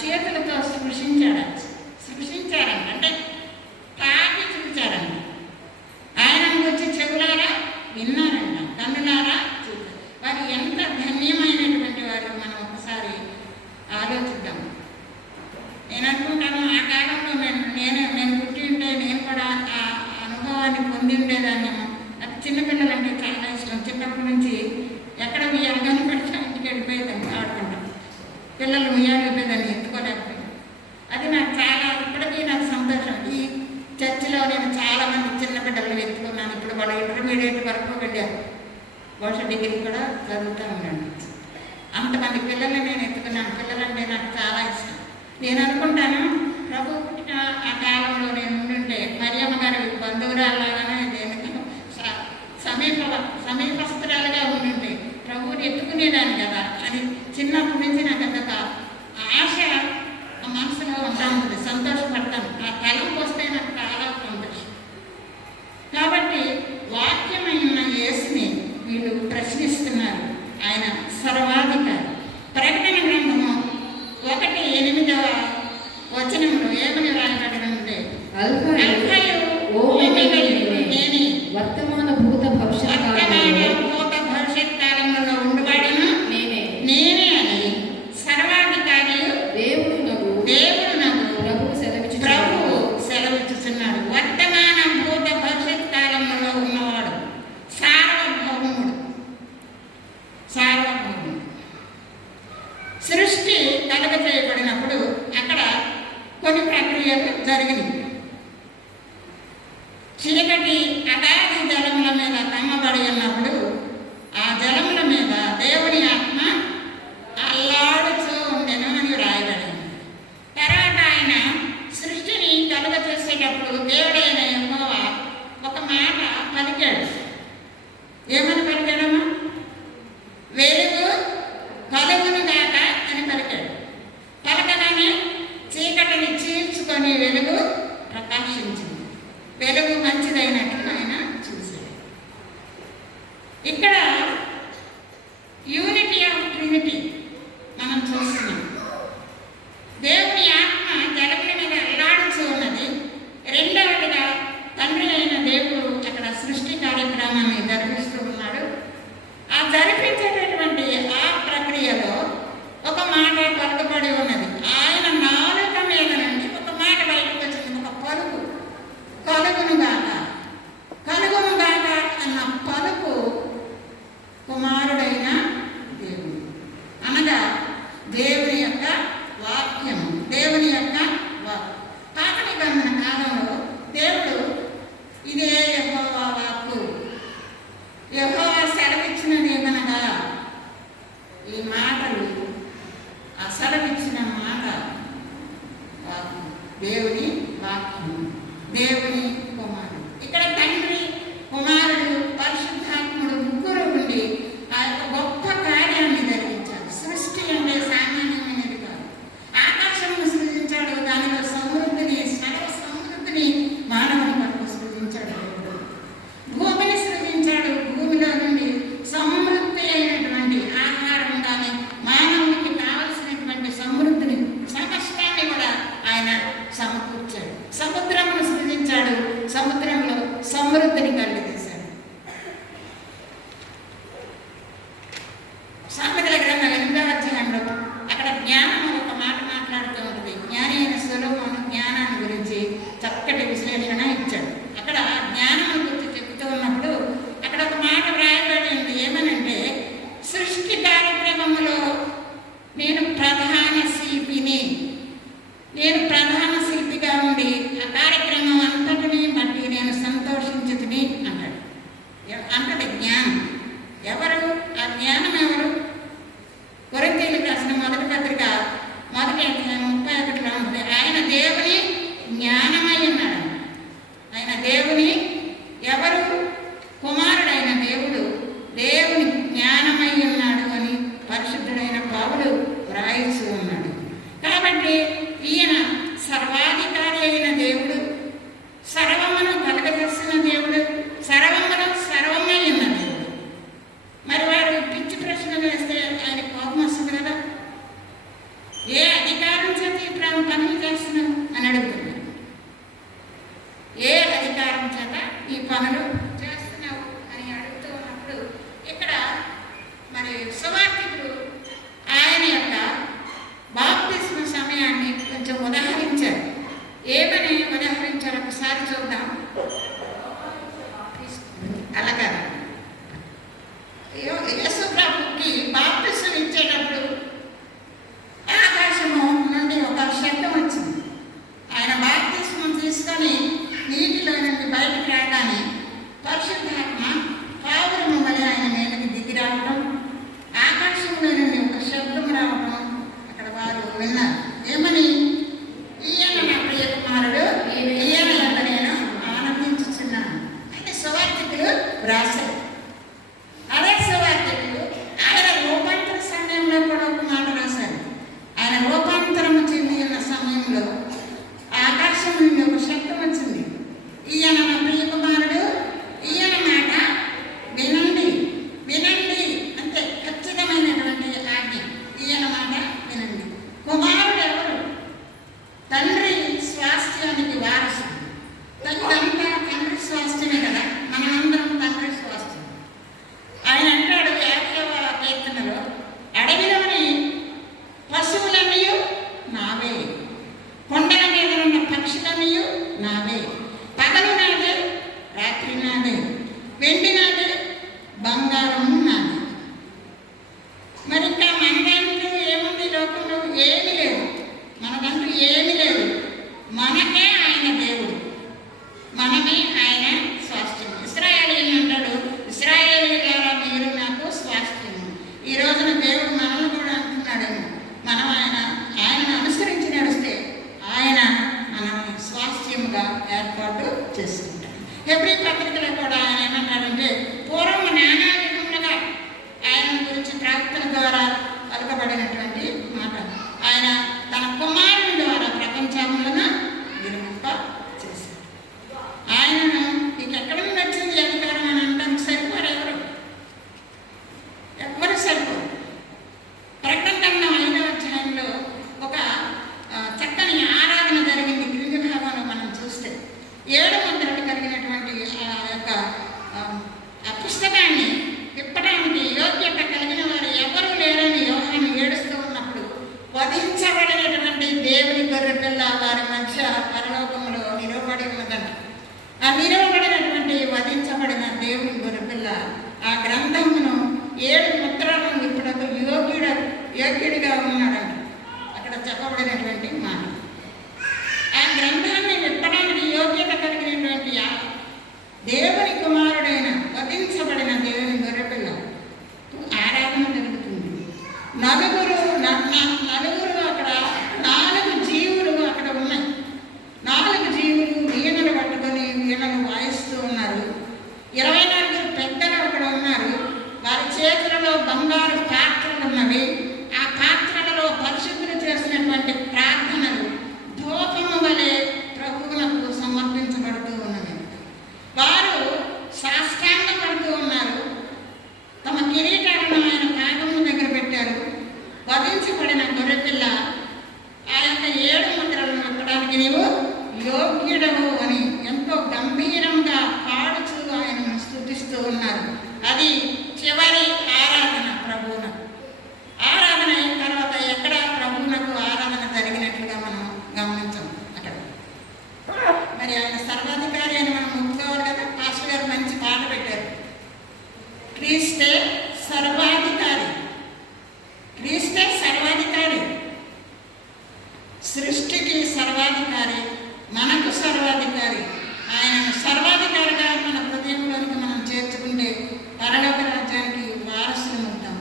చేతులతో సృష్టించారంట, అంటే తాకి చూచారంట. ఆయన వచ్చి చెవులారా విన్నారంట, కన్నులారా చూశారు. వారు ఎంత ధన్యమైనటువంటి వారు మనం ఒకసారి ఆలోచిద్దాం. నేను అనుకుంటాను, ఆ కాలంలో నేను పుట్టి ఉంటే నేను కూడా ఆ అనుభవాన్ని పొంది ఉండేదాన్నేమో. నాకు చిన్నపిల్లలంటే చాలా ఇష్టం. చిన్నప్పటి నుంచి ఎక్కడ ఉయ్యాలి కానీ పడితే ఇంటికి వెళ్ళిపోయేదాన్ని ఆడుకుంటాం. పిల్లలు ఉయ్యాలి వెళ్ళేదాన్ని, ఎత్తుకోలేకపోయాను. అది నాకు చాలా, ఇప్పటికీ నాకు సంతోషం. ఈ చర్చిలో నేను చాలామంది చిన్న బిడ్డలు ఎత్తుకున్నాను. ఇప్పుడు వాళ్ళు ఇంటర్మీడియట్ వరకు వెళ్ళారు, బహుశా డిగ్రీ కూడా చదువుతూ ఉన్నాను. అంతమంది పిల్లల్ని నేను ఎత్తుకున్నాను. పిల్లలంటే నాకు చాలా ఇష్టం. నేను అనుకుంటాను, ప్రభు పుట్టిన ఆ కాలంలో నేను ఉండుంటే మరియమ్మ గారి బంధువురాలాగానే నేను సమీపస్తురాలుగా ఉండుంటే ప్రభువుని ఎత్తుకునేదాన్ని కదా అని చిన్నప్పటి నుంచి నాకు అంత ఆశ మనసులో ఉంటా ఉంటుంది. సంతోషపడతాను. ఆ తలం వస్తే నాకు చాలా సంతోషం. కాబట్టి వాక్యమైన యేసుని వీళ్ళు ప్రశ్నిస్తున్నారు. ఆయన సర్వాధికారి. ప్రకటన గ్రంథము 1:8 వచనంలో ఏమని రాయబడినంటే, నేనే వర్తమాన భూత భవిష్యత్ కాలంలో ఉండబడిన నేనే అని సర్వాధికారి దేవుడు నాకు ప్రభువు సెలవిచ్చుచున్నాడు. వర్తమాన భూత భవిష్యత్ కాలంలో ఉన్నవాడు సార్వభౌముడు. సృష్టి కలుగ చేయబడినప్పుడు అక్కడ కొన్ని ప్రక్రియలు జరిగినాయి. చీకటి అగాధి జలముల మీద కమ్మబడి ఉన్నప్పుడు ఆ జలముల మీద దేవుని ఆత్మ అల్లాడుతూ ఉండెను అని రాయబడింది. తర్వాత ఆయన సృష్టిని కలుగ చేసేటప్పుడు దేవుడైన యెహోవా ఒక మాట పలికాడు. ఏమని పలికాడమ్మా? వెలుగు కలుగును గాక అని పలికాడు. పలకగానే చీకటిని చీల్చుకొని వెలుగు ప్రకాశించింది. వెలుగు మంచిదైనట్టు ఆయన చూశాడు. ఇక్కడ యూనిటీ ఆఫ్ ట్రినిటీ మనం చూస్తున్నాం. దేవుని ఆత్మ జలముల మీద అల్లాడుతూ ఉన్నది. రెండవదిగా తండ్రి అయిన దేవుడు అక్కడ సృష్టి కార్యక్రమాన్ని జరిపిస్తూ ఉన్నాడు. ఆ జరిపించేటటువంటి ఆ ప్రక్రియలో ఒక మాట పలుకబడి ఉన్నది. ఆయన నాలుక మీద నుండి ఒక మాట బయటకు వచ్చింది. ఒక పలుకు, కలుగును గాక అన్న పలుకు కుమారుడైన దేవుడు, అనగా దేవుని యొక్క వాక్యము, దేవుని యొక్క పాత నిబంధన కాలంలో దేవుడు ఇదే యెహోవా వాక్కు, యెహోవా సెలవిచ్చినది ఏమనగా, ఈ మాటలు ఆ సెలవిచ్చిన మాట వాక్యం, దేవుని వాక్యము, దేవుని కుమారుడు. ఇక్కడ తండ్రి, కుమారుడు, పరిశుద్ధాత్ముడు ముగ్గురు ఉండి ఆ యొక్క గొప్ప కార్యాన్ని జరిగించారు. సృష్టి అంటే సామాన్యమైనది కాదు. ఆకాశమును సృజించాడు, దానిలో సమృద్ధిని, సర్వ సమృద్ధిని మానవుని కొరకు సృజించాడు. భూమిని సృజించాడు. భూమిలో నుండి సమృద్ధి అయినటువంటి ఆహారం కానీ మానవునికి కావలసినటువంటి సమృద్ధిని, సమస్తాన్ని కూడా ఆయన సమకూర్చాడు. సముద్రమును సృజించాడు. సముద్రంలో సమృద్ధిని కలుగజేశాడు. సామెతల గ్రంథం 8వ అధ్యాయంలో అక్కడ జ్ఞానం ఒక మాట మాట్లాడుతూ ఉంటుంది. జ్ఞాని అయిన సొలొమోను జ్ఞానాన్ని గురించి చక్కటి విశ్లేషణ ఇచ్చాడు. అక్కడ జ్ఞానం గురించి చెబుతూ ఉన్నప్పుడు అక్కడ ఒక మాట వ్రాయబడి ఉంది. ఏమనంటే, సృష్టి కార్యక్రమంలో నేను ప్రధాన శిల్పిగా ఉండి ఆ కార్యక్రమం అంతటిని బట్టి నేను సంతోషించుతుని అంటాడు. అంటది జ్ఞానం. ఎవరు ఆ జ్ఞానం? ఎవరు? కొరింథీయులకు రాసిన మొదటి పత్రిక 1:31 ఉంటుంది. ఆయన దేవుని జ్ఞానమై ఉన్నాడు. ఆయన దేవుని ఎవరు? కుమారుడైన దేవుడు దేవుని జ్ఞానమై ఉన్నాడు అని పరిశుద్ధుడైన పౌలు వ్రాయిస్తూ ఉన్నాడు. కాబట్టి ఈయన సర్వాధికారి అయిన దేవుడు, సర్వమును కలగజేసిన దేవుడు, సర్వమును సర్వమై ఉన్న దేవుడు. మరి వారు పిచ్చి పనులు చేస్తున్నావు అని అడుగుతున్నాడు. ఏ అధికారం చేత ఈ పనులు చేస్తున్నావు అని అడుగుతూ ఉన్నప్పుడు ఇక్కడ మరి సువార్తికుడు ఆయన యొక్క బాప్తిస్మ సమయాన్ని కొంచెం ఉదాహరించారు. ఏమని ఉదాహరించారు ఒకసారి చూద్దాం. అలాగా యేసు ప్రభుకి బాప్తిస్మం ఇచ్చేటప్పుడు ఆకాశము నుండి ఒక శబ్దం వచ్చింది. ఆయన బాప్తిస్మం తీసుకొని నీటిలో నుండి బయటకు రాగానే పరిశుద్ధాత్మ పావురము వలె ఆయన మీదకి దిగి రావడం, ఆకాశంలో నుండి ఒక శబ్దం రావడం అక్కడ వారు విన్నారు. ఏమని? ఈయన నా ప్రియ కుమారుడు, ఈయన యొక్క నేను ఆనందించుచున్నాను అని సువార్తికులు రాశారు. అదే సువార్తికులు ఆయన రూపాంతర సమయంలో కూడా ఒక మాట రాశారు. ఆయన రూపాంతరము చెంది ఉన్న సమయంలో ఆకాశం నుండి ఒక శబ్దం వచ్చింది. ఈయన నా ప్రియ కుమారుడు, ఈయన మాట వినండి వినండి అంటే ఖచ్చితమైనటువంటి ఆజ్ఞ. ఈయన మాట వినండి. కుమారుడు ఎవరు? తండ్రి స్వాస్థ్యానికి వారసుడు. ఇదంతా తండ్రి స్వాస్థ్యమే కదా, మనమందరం తండ్రి స్వాస్థ్యం. ఆయన అంటాడు 50వ కీర్తనలో, అడవిలోని పశువులన్నీ నావే, కొండల మీద ఉన్న పక్షులన్నీ నావే, పగలు నాదే రాత్రి నాదే, వెండి నాదే బంగారము నాదే. మరి ఇంకా మనదంటూ ఏముంది లోకంలో? ఏమీ లేదు. మనదంటూ ఏమీ లేదు. మనకే ఆయన దేవుడు, మనమే ఆయన స్వాస్థ్యం. ఇశ్రాయేలీయులు అంటాడు, ఇశ్రాయేలీయులారా మీరు నాకు స్వాస్థ్యము. ఈ రోజున దేవుడు మనల్ని కూడా అంటున్నాడేమో, మనం ఆయనను అనుసరించి నడిస్తే ఆయన మనల్ని స్వాస్థ్యముగా ఏర్పాటు చేసుకుంటాడు. హెబ్రీ పత్రికలో కూడా ఆయన ఏమన్నాడంటే, పూర్వం నానా విధములుగా ఆయన గురించి ప్రార్థన ద్వారా పలుకబడినటువంటి మాట ఆయన తన కుమారుని ద్వారా ప్రపంచములను నిర్మింప చేశాడు. ఆయనను నీకు ఎక్కడ నుండి వచ్చింది అధికారం అని అంటాం. సరిపోరు ఎవరు సరిపోరు. ప్రకటన గ్రంథం 5వ అధ్యాయంలో ఒక చక్కని ఆరాధన జరిగింది. క్రింది భాగంలో మనం చూస్తే 7 ముద్రలు కలిగినటువంటి ఆ యొక్క ఆ పుస్తకాన్ని విప్పడానికి యోగ్యత కలిగిన వారు ఎవరు లేరని యోహాను ఏడుస్తూ ఉన్నప్పుడు వధించబడినటువంటి దేవుని గొర్రెపిల్ల వారి మధ్య పరలోకంలో నిలవబడి ఉన్నదంట. ఆ నిలవబడినటువంటి వధించబడిన దేవుని గొర్రెపిల్ల ఆ గ్రంథమును 7 ముద్రలను ఇప్పుడు యోగ్యుడిగా ఉన్నాడంట. అక్కడ చెప్పబడినటువంటి మాట. ఆ గ్రంథాన్ని విప్పడానికి యోగ్యత కలిగినటువంటి దేవుని కుమారుడైన వధించబడిన దేవుని గొర్రెపిల్ల ఆరాధన జరుగుతుంది. నలుగురు అక్కడ 4 జీవులు అక్కడ ఉన్నాయి. 4 జీవులు వీణలు పట్టుకొని వీణలు వాయిస్తూ ఉన్నారు. 24 పెద్దలు అక్కడ ఉన్నారు. వారి చేతులలో బంగారు పాత్రలు ఉన్నవి. ఆ పాత్రలలో పరిశుద్ధులు చేసినటువంటి ప్రార్థనలు ధూపము వలె ప్రభువులకు సమర్పించబడుతూ ఉన్నవి. వారు సాష్టాంగపడుతూ ఉన్నారు. తమ కిరీటాలను ఆయన పాదముల దగ్గర పెట్టారు. వధించబడిన గొర్రెపిల్ల ఆ యొక్క 7 ముద్రలను నొక్కడానికి నీవు యోగ్యుడవు అని ఎంతో గంభీరంగా పాడుచూ ఆయనను స్తుతిస్తూ ఉన్నారు. అది చివరి ఆరాధన ప్రభువునకు. ఆరాధన అయిన తర్వాత ఎక్కడ ప్రభువునకు ఆరాధన జరిగినట్లుగా మనం గమనించాం. అక్కడ మరి ఆయన సర్వాధికారి అని మనం ఒప్పుకోవాలి కదా. పాస్టర్ గారు మంచి పాట పెట్టారు, క్రీస్తే సర్వాధికారి. క్రీస్తే సర్వాధికారి, సృష్టికి సర్వాధికారి, మనకు సర్వాధికారి. ఆయనను సర్వాధికారిగా మన హృదయంలోనికి మనం చేర్చుకుంటే పరలోక రాజ్యానికి వారసులు ఉంటాం.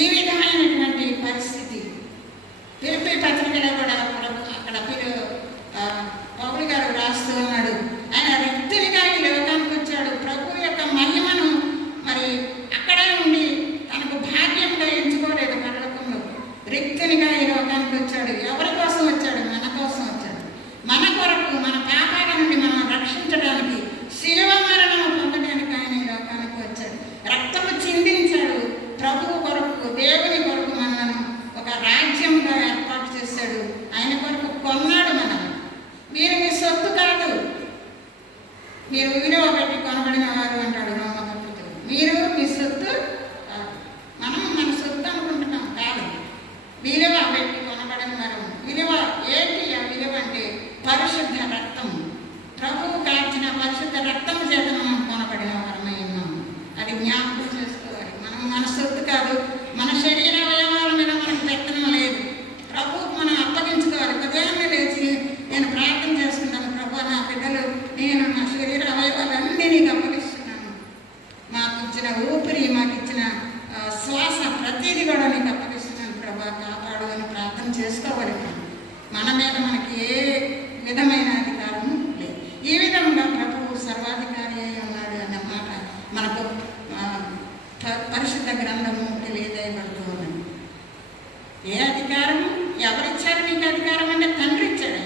ఈ విధమైనటువంటి పరిస్థితి ఫిలిప్పీ పత్రికలో కూడా అక్కడ పౌలు గారు రాస్తూ ఉన్నాడు. ఆయన రిక్తునిగా ఈ లోకానికి వచ్చాడు. ప్రభు యొక్క మహిమను మరి అక్కడే ఉండి తనకు భాగ్యంగా ఎంచుకోలేదు. పరలోకంలో రిక్తునిగా ఈ లోకానికి వచ్చాడు. ఎవరి కోసం వచ్చాడు? మన కోసం వచ్చాడు. మన కొరకు, మన పాపాల నుండి మనం రక్షించడానికి, శిలువ మరణము పొందడానికి ఆయన ఈ లోకానికి వచ్చాడు. రక్తము చిందించాడు ప్రభువు కొరకు, దేవుని కొరకు మనలను ఒక రాజ్యంగా ఏర్పాటు చేశాడు. చేశాడు, ఆయన కొరకు కొన్నాడు మనం. మీరు మీ సొత్తు కాదు, మీరు విలువ పెట్టి కొనబడిన వారు అంటాడు రోమపత్రికలో. మీరు మీ సొత్తు కాదు, మనం మన సొత్తు అనుకుంటున్నాం, కాదు. విలువ పెట్టి కొనబడిన వారు. విలువ ఏంటి? ఆ విలువ అంటే పరిశుద్ధ రక్తం. ప్రభువు కార్చిన పరిశుద్ధ రక్తం చేత మనం కొనబడిన వారమై ఉన్నాం. అది జ్ఞాపకం చేసుకోవాలి. మనం మన సొత్తు కాదు, మన శరీర అవయవాల మీద మనకు పెత్తనం లేదు. ప్రభువుకు మనం అప్పగించుకోవాలి. ఉదయాన్నే లేచి నేను ప్రార్థన చేసుకుంటాను, ప్రభు నా బిడ్డలు, నేను నా శరీర అవయవాలన్నీ నీకు అప్పగిస్తున్నాను. మాకు ఇచ్చిన ఊపిరి, మాకు ఇచ్చిన శ్వాస ప్రతిదీ కూడా నీకు అప్పగిస్తున్నాను ప్రభా, కాపాడు అని ప్రార్థన చేసుకోవాలి. మన మీద మనకి ఏ విధమైన అధికారము లేదు. ఈ విధంగా ప్రభువు సర్వాధికారి అయి ఉన్నాడు అన్న మాట మనకు పరిశుద్ధ గ్రంథము తెలియజేయబడుతూ ఉన్నది. ఏ అధికారము ఎవరిచ్చారు నీకు అధికారం అంటే తండ్రి ఇచ్చాడు.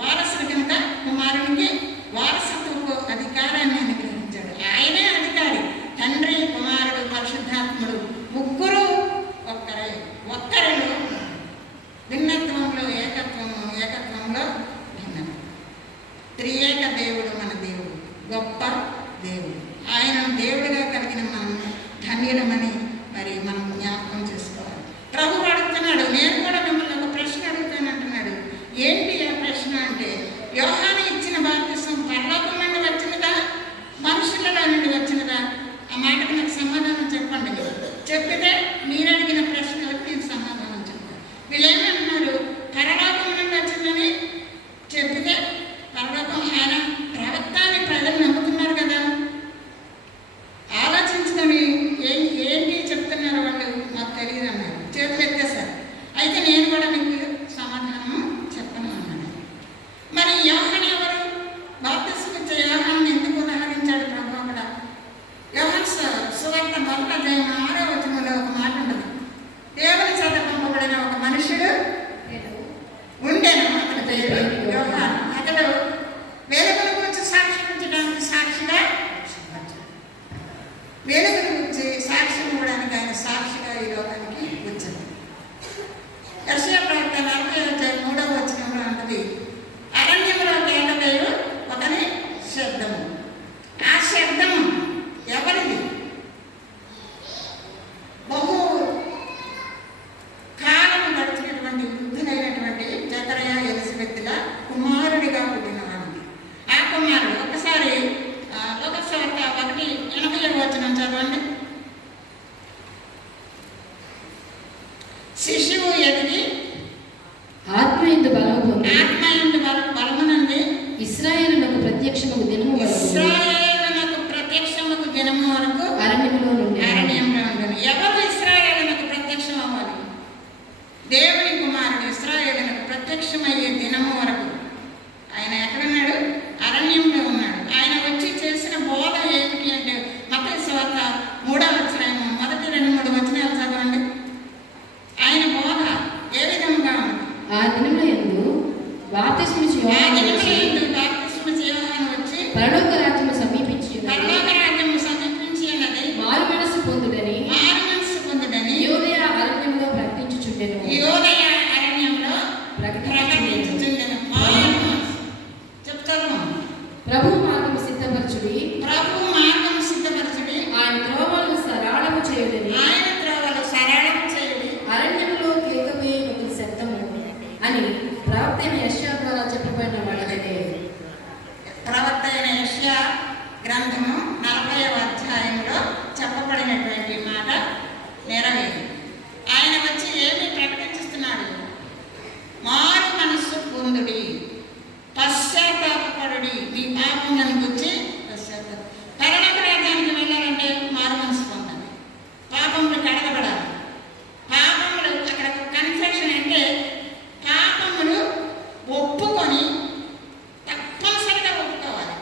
వారసుడు కనుక కుమారునికి వారసత్వపు అధికారాన్ని అనుగ్రహించాడు. ఆయనే అధికారి. తండ్రి, కుమారుడు, పరిశుద్ధాత్ముడు ముగ్గురు ఒక్కరే. ఒక్కరిలో భిన్నత్వంలో ఏకత్వము, ఏకత్వంలో భిన్నత్వం. త్రియేక దేవుడు మన దేవుడు, గొప్ప దేవుడు. ఆయన దేవుడిగా కలిగిన మనం ధన్యులమని మరి మనం జ్ఞాపకం చేసుకోవాలి. ప్రభు అడుగుతున్నాడు, నేను కూడా మిమ్మల్ని ఒక ప్రశ్న అడుగుతానంటున్నాడు. ఏంటి ఆ ప్రశ్న అంటే, యోహాను ఇచ్చిన బాప్తిసం పరలోకం నుండి వచ్చినదా, మనుషులలో నుండి వచ్చినదా? ఆ మాటకు నాకు సమాధానం చెప్పండి. చెప్పితే మీరు అడిగిన ప్రశ్నలకు నేను సమాధానం చెప్తాను. వీళ్ళేమంటున్నారు? పరలోకం నుండి వచ్చిందని చెప్పితే పరలోకం ఆయన ప్రవక్త అని ప్రజలు నమ్ముతున్నారు కదా. ఆలోచించుకొని ఏంటి చెప్తున్నారు వాళ్ళు, నాకు తెలియదు అన్నారు. చేతులు ఎత్తేసారు. అయితే నేను కూడా మీకు సమాధానం చెప్పను అన్నాను. మరి యోహాను ఎవరు? బాప్తిసం ఇచ్చే యోహాను ఎందుకు ఉదాహరించాడు ప్రభు? అక్కడ యోహాను సువార్త 1:6 వచనంలో ఒక మాట ఉండదు. దేవుని చేత పంపబడిన ఒక మనుషుడు ఉండేను, అతని పేరు యోహాను. అతడు వెలుగుల గురించి సాక్షించడానికి సాక్షిగా, వెలుగు గురించి సాక్ష్యం ఇవ్వడానికి ఆయన సాక్షిగా ఈ లోకానికి వచ్చాడు. యెషయా ప్రవక్త 40:3 వచనంలో ఉంటుంది, అరణ్యంలో కేకవేయు ఒకని శబ్దము. ఆ శబ్దము ఎవరిది? బహు కాలం గడిచినటువంటి వృద్ధులైనటువంటి జకరియా, ఎలిజబెత్తుల కుమారుడిగా పుట్టినవాడికి. ఆ కుమారుడు ఒకసారి లోకస్వార్త 1:8 వచనం చదవండి. శిశువు ఎదిగి ఆత్మయందు బలము పొంది ఆత్మయందు బలమునంది ఇశ్రాయేలునకు ప్రత్యక్షమగు దినము వరకు ఇశ్రాయేలునకు ప్రత్యక్షముకు దినము వరకు అరణ్యములో అరణ్యంలో ఉండను. ఎవరు ఇశ్రాయేలునకు ప్రత్యక్షం అవ్వాలి? దేవుని కుమారుడు ఇశ్రాయేలునకు ప్రత్యక్షమయ్యే దినము వరకు ఆయన ఎక్కడున్నాడు? అరణ్యంలో ఉన్నాడు. ఆయన వచ్చి చేసిన బోధ ఏమిటి అంటే, మత్తయి సువార్త 3:1 మొదటి 2-3 వచనాలు చదవండి. ఆయన బోధ ఏ విధంగా ఉంది? ఆ దినముల యందు బాప్తిస్మిచ్చు యోహాను వచ్చి పరలోక రాజ్యము సమీపించి పరలోక రాజ్యము సమీపించి ఉన్నది, మారు మనసు పొందుడని యోదయ అరణ్యంలో ప్రకటించుచుండెను. యోదయ అరణ్యంలో ప్రకటించుచుండెను. చెప్తాను, ప్రభు మార్గము సిద్ధపరచుడి, ప్రభు మార్గం సిద్ధపరచుడి, ఆయన త్రోవలను సరళము చేయుడని, ఆయన త్రోవలు సరళం చేయుడి, అరణ్యంలో కేకవేయు ఒక శబ్దము అని ప్రవక్త అయిన యెషయా ద్వారా చెప్పబడిన వాడదే. ప్రవక్త అయిన యెషయా గ్రంథము 40వ అధ్యాయంలో చెప్పబడినటువంటి మాట నెరవేరు. ఆయన వచ్చి ఏమి ప్రకటిస్తున్నాడు? మారు మనస్సు పొందుడి, పశ్చాత్తాపపడుడి, మీ పాపములను గురించి పశ్చాత్తాపం. పరలోక రాజ్యానికి వెళ్ళాలంటే మారు మనసు పొందాలి, పాపములు కడగబడాలి. పాపములు అక్కడ కన్ఫెషన్ అంటే పాపములు ఒప్పుకొని తప్పనిసరిగా ఒప్పుకోవాలి.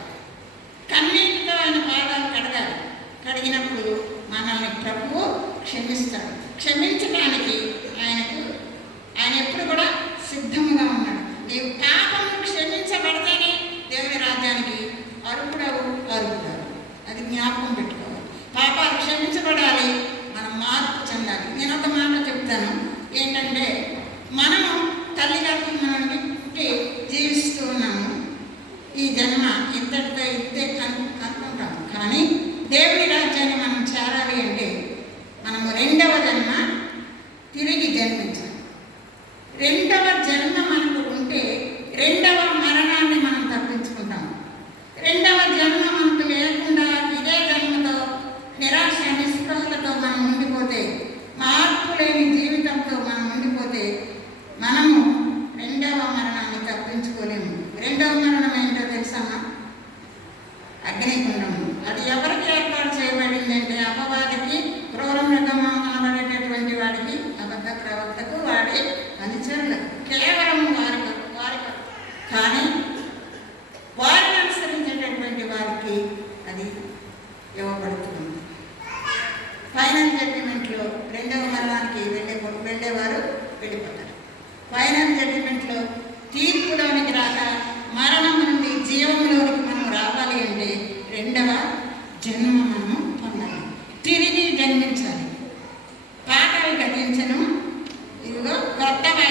కన్నీటితో ఆయన పాదాలు కడగాలి. కడిగినప్పుడు మనల్ని ప్రభువు క్షమిస్తాడు. క్షమించడానికి ఆయన ఎప్పుడు కూడా సిద్ధంగా ఉన్నాడు. నీవు పాపములు క్షమించబడితేనే దేవుని రాజ్యానికి అర్హుడవు. అది జ్ఞాపకం పెట్టుకోవాలి. పాపాలు క్షమించబడాలి, మనం మార్పు చెందాలి. నేను ఒక మాట చెప్తాను ఏంటంటే, మనము తల్లి గర్భం మనము రెండవ మరణాన్ని తప్పించుకోలేము. రెండవ మరణం ఏంటో తెలుసమ్మా? అగ్నిగుండము. అది ఎవరికి ఏర్పాటు చేయబడిందంటే అపవాదికి, క్రూర మృగము అనబడేటటువంటి వాడికి, అబద్ధ ప్రవక్తకు, వాడి అనుచరులకు, కేవలం వారికి. కానీ వారిని అనుసరించేటటువంటి వారికి అది ఇవ్వబడుతుంది. ఫైనల్ జడ్జిమెంట్లో రెండవ మరణానికి వెళ్ళేవారు వెళ్ళిపోతారు. ఫైనల్ జడ్జిమెంట్లో తీర్పులోనికి రాక మరణం నుండి జీవంలోనికి మనం రావాలి అంటే రెండవ జన్మ మనం పొందాలి, తిరిగి జన్మించాలి. పాఠాలు గతించను, ఇదిగో కొత్తగా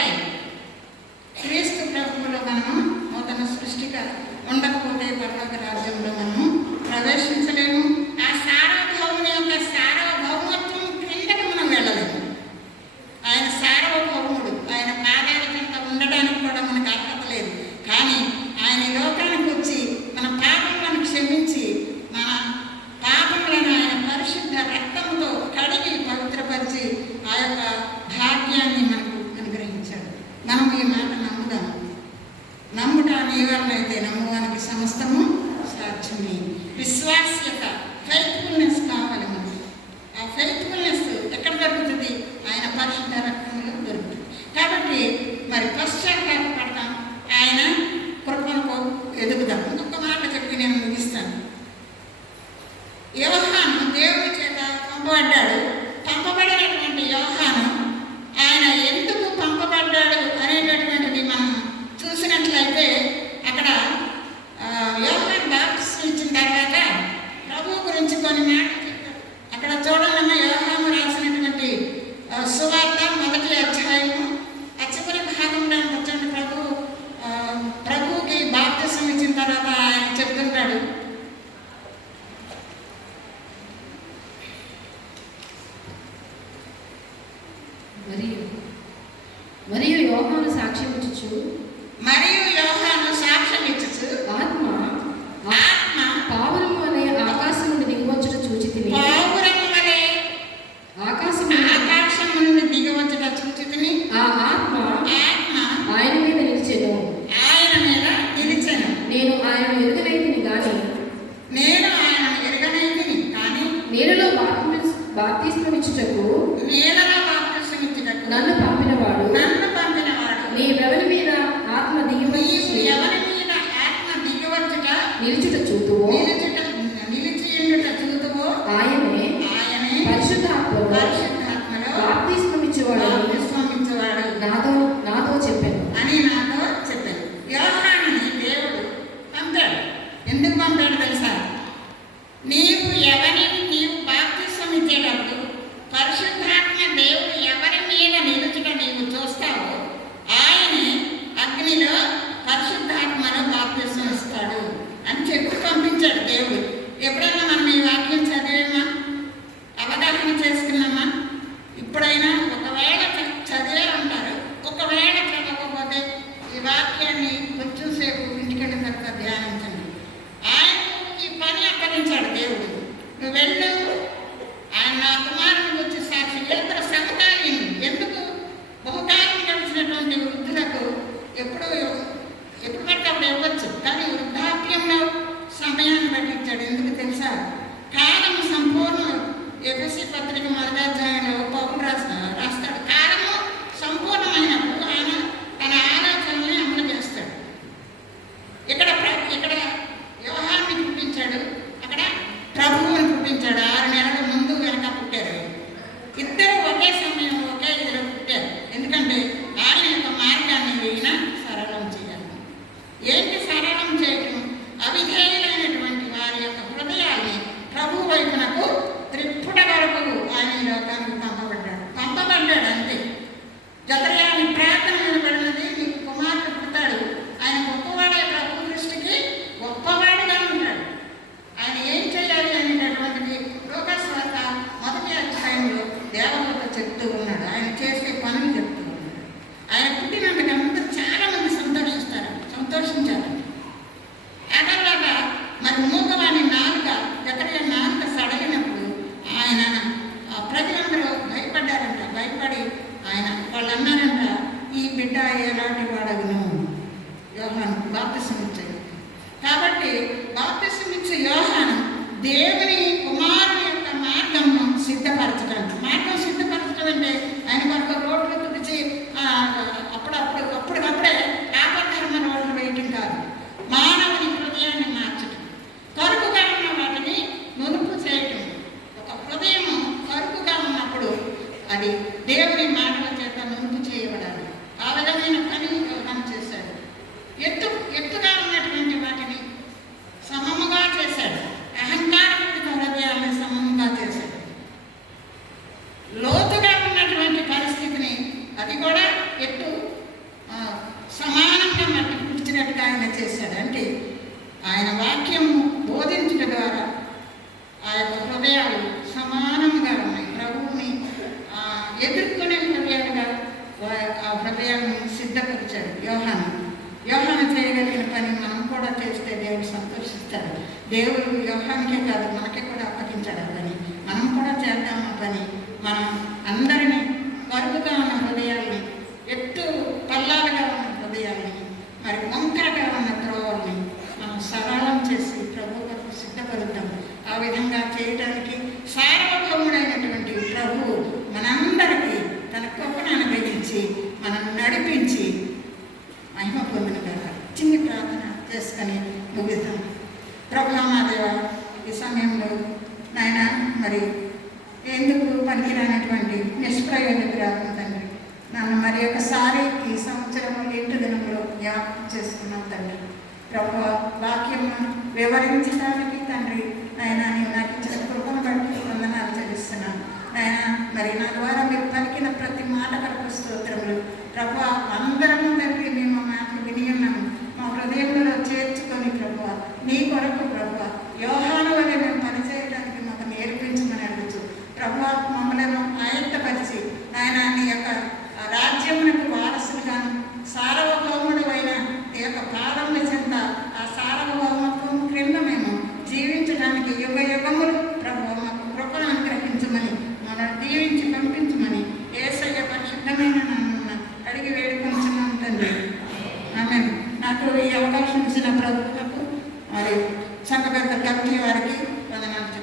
క్రీస్తు ప్రభువులో మనము నూతన సృష్టిగా ఉండకపోతే పరలోక రాజ్యంలో మనము ప్రవేశించలేము. ఆ సార్వభౌముని యొక్క సార్వభౌమత్వం క్రిందకు మనం వెళ్ళలేము. ఆయన సార్వభౌముడు, ఆయన పాదాల కింద ఉండడానికి కూడా మనకు అర్హత లేదు. కానీ ఆయన లోకానికి వచ్చి మన పాపములను క్షమించి మన పాపములను ఆయన పరిశుద్ధ రక్తంతో కడిగి పవిత్రపరిచి ఆ యొక్క భాగ్యాన్ని మనకు అనుగ్రహించాడు. మనం ఈ మాట నమ్ముదాం. నమ్ముట నీ వలనైతే నమ్మువానికి సమస్తము సాధ్యమే. విశ్వాస్యత, ఫెయిత్ఫుల్నెస్ కావాలి మనకి. ఆ ఫెయిత్ఫుల్నెస్ ఎక్కడ దొరుకుతుంది? ఆయన పరిశుద్ధ రక్తంలో దొరుకుతుంది. కాబట్టి మరి పశ్చాత్తాపడతాం, ఆయన కృపకు ఎదుగుదాం. ఇంకొక మాట చెప్పి నేను ముగిస్తాను. యోహాను దేవుని చేత పంపబడ్డాడు. పంపబడినటువంటి యోహాను ఆయన ఎందుకు పంపబడ్డాడు అనేటటువంటిది మనం చూసినట్లయితే అక్కడ యోహాను బాప్టిజం ఇచ్చిన తర్వాత ప్రభువు గురించి కొన్ని మాటలు చెప్పాడు. అక్కడ చూడండి, యోహాను రాసినటువంటి సువార్త 1వ అధ్యాయము చివరి భాగంలో వచ్చండి. ప్రభువుకి బాప్టిజం ఇచ్చిన తర్వాత ఆయన చెప్తుంటాడు, మరియు యోహాను సాక్ష్యం ఇచ్చుచు ఆత్మ పావురము వలె ఆకాశం నుండి దిగివచ్చుట చూచితిని. ఆకాశం నుండి దిగివచ్చుట చూచితిని. ఆ ఆత్మ ఆయన మీద నిలిచెను. నేను ఆయన ఎరుగనైతిని గాని నీళ్ళలో బాప్తిస్మం ఇచ్చుటకు నన్ను పంపినవాడు నీ ఎవరి మీద ఆత్మ దిగివచ్చుట నిలిచుట చూతువో ఆయనే పరిశుద్ధాత్మలో బాప్తిస్మం ఇచ్చేవాడు నాతో చెప్పాను అని నాతో చెప్పాను. యోహానుని దేవుడు పంపాడు. ఎందుకు పంపాడు తెలుసా? నీవు బాప్తిస్మం ఇచ్చేటప్పుడు పరిశుద్ధాత్మ దేవుడు ఎవరి మీద నిలుచుట నీవు చూస్తావో ఆయనే అగ్నిలో పరిశుద్ధాత్మలో బాప్తిస్మం ఇస్తాడు అని చెప్పి పంపించాడు దేవుడు. ఎప్పుడైనా మనం ఈ వాక్యం చదివేమా? అవగాహన చేసుకున్నామా? ఇప్పుడైనా ఒకవేళ చదివే ఉంటారు, ఒకవేళ చదవకపోతే ఈ వాక్యాన్ని కొంచెం సేపు ఇంటికెళ్ళిన తర్వాత ధ్యానించండి. ఆయన ఈ పని అప్పగించాడు దేవుడు. నువ్వు వెళ్ళు, ఆయన నా కుమారుని వచ్చి సాక్షి ఇద్దరు సమకాలీనం. ఎందుకు? బహుకాలం గడిచినటువంటి వృద్ధులకు ఎప్పుడు పడితే అప్పుడు ఇవ్వచ్చు, కానీ వృద్ధాప్యంలో సమయాన్ని బట్టి ఇచ్చాడు. ఎందుకు తెలుసా? కాలం సంపూర్ణం. ఎఫెసీ పత్రిక 1వ అధ్యాయంలో పౌలు రాస్తాడు, కాలము సంపూర్ణమైనప్పుడు ఆయన తన ఆలోచనల్ని అమలు చేస్తాడు. ఇక్కడ యోహాన్ని పుట్టించాడు, అక్కడ ప్రభువుని పుట్టించాడు. 6 నెలల ముందు వెనక పుట్టారు. ఇద్దరు ఒకే సమయం ఒకే ఇదిలో పుట్టారు. ఎందుకంటే ఆయన యొక్క మార్గాన్ని ఈయన సరళం చేయాలి. ఏంటి సరళం చేయటం? అవిధేయులైనటువంటి వారి యొక్క హృదయాన్ని ప్రభు వైపునకు త్రిప్పుట వరకు ఆయన ఈ లోకానికి పంపబడ్డాడు. ఎలాంటి వాడగును? యోహాను బాప్తిసం ఇచ్చాడు. కాబట్టి బాప్తిసం ఇచ్చే యోహాను దేవుని కుమారుని యొక్క మార్గంను సిద్ధపరచడం. మార్గం సిద్ధపరచడం అంటే ఆయన కొరకు రోడ్లు తుడిచి అప్పుడప్పుడే ఆపద్ధర్మ రోడ్లు వేయటం కాదు, మానవుని హృదయాన్ని మార్చడం, కరుకుగా ఉన్న వాటిని నునుపు చేయటం. ఒక హృదయం కరుకుగా ఉన్నప్పుడు అది దేవుని మాటల చేత నునుపు చేయబడాలి. ఆ విధమైన పని యోహాను చేశాడు. ఎత్తుగా ఉన్నటువంటి వాటిని సమముగా చేశాడు. అహంకారపూరిత హృదయాన్ని సమముగా చేశాడు. లోతుగా ఉన్నటువంటి పరిస్థితిని అది కూడా ఎత్తు సమానంగా మట్టి పుట్టినట్టుగా ఆయన చేశాడు. అంటే ఆయన వాక్యము బోధించడం ద్వారా ఆ యొక్క హృదయాలు సమానంగా ఉన్నాయి. ప్రభువుని ఎదుర్కొనే హృదయాలుగా ఆ హృదయాన్ని సిద్ధపరిచాడు యోహాను చేయగలిగిన పని మనం కూడా చేస్తే దేవుడు సంతోషిస్తాడు. దేవుడు యోహానికే కాదు మనకే కూడా అప్పగించాడు ఆ పని. మనం కూడా చేద్దాం ఆ పని. మనం అందరినీ కరువుగా ఉన్న హృదయాల్ని, ఎత్తు పల్లాలుగా ఉన్న హృదయాల్ని, మరి వంకరగా ఉన్న త్రోవల్ని మనం సరళం చేసి ప్రభు వరకు సిద్ధపరుద్దాం. ఆ విధంగా చేయడానికి సార్వభౌముడైనటువంటి ప్రభువు మనందరికీ తన కృపను అనుగ్రహించి మనం నడిపించి మహిమ పొందిన కదా. చిన్ని ప్రార్థన చేసుకొని ముగిద్దాం. ప్రభువా మా దేవ, ఈ సమయంలో నాయన మరి ఎందుకు పనికిరానటువంటి నిష్ప్రయోజకురాలు తండ్రి, నన్ను మరి ఒకసారి ఈ సంవత్సరం ఇంటి దినంలో జ్ఞాపకం చేసుకున్నాం తండ్రి. ప్రభువా వాక్యము వివరించడానికి తండ్రి నాయన నేను నాకు ఇచ్చిన కృపను బట్టి వందనాలు చెల్లిస్తున్నాను నాయన. మరి నా ద్వారా మీరు పలికిన ప్రతి మాట కొరకు స్తోత్రములు ప్రభువా. అందరము తండ్రి మేము మాటలు విని ఉన్నాము, మా హృదయంలో చేర్చుకొని ప్రభువా నీ కొరకు ప్రభువా యోహాను వలె మేము పనిచేయడానికి మాకు నేర్పించమని అడుగుతూ ప్రభువా మమ్మలను ఆయత్తపరిచి ఆయన నీ యొక్క రాజ్యమునకు వారసులుగాను సార్వభౌముడు అయిన నీ యొక్క పాదముల చెంత ఆ సార్వభౌమత్వం క్రింద మేము జీవించడానికి యుగ యుగములు ప్రభువా మాకు కృపను అనుగ్రహించమని మనల్ని దీవించి పంపించమని యేసయ్య పరిశుద్ధమైన నామమున అడిగి వేడుకొంచున్నాం తండ్రి. ఆమేన్. నాకు ఈ అవకాశం ఇచ్చిన ప్రభుత్వకు మరి సంఘ పెద్ద కమిటీ వారికి వందనాలు.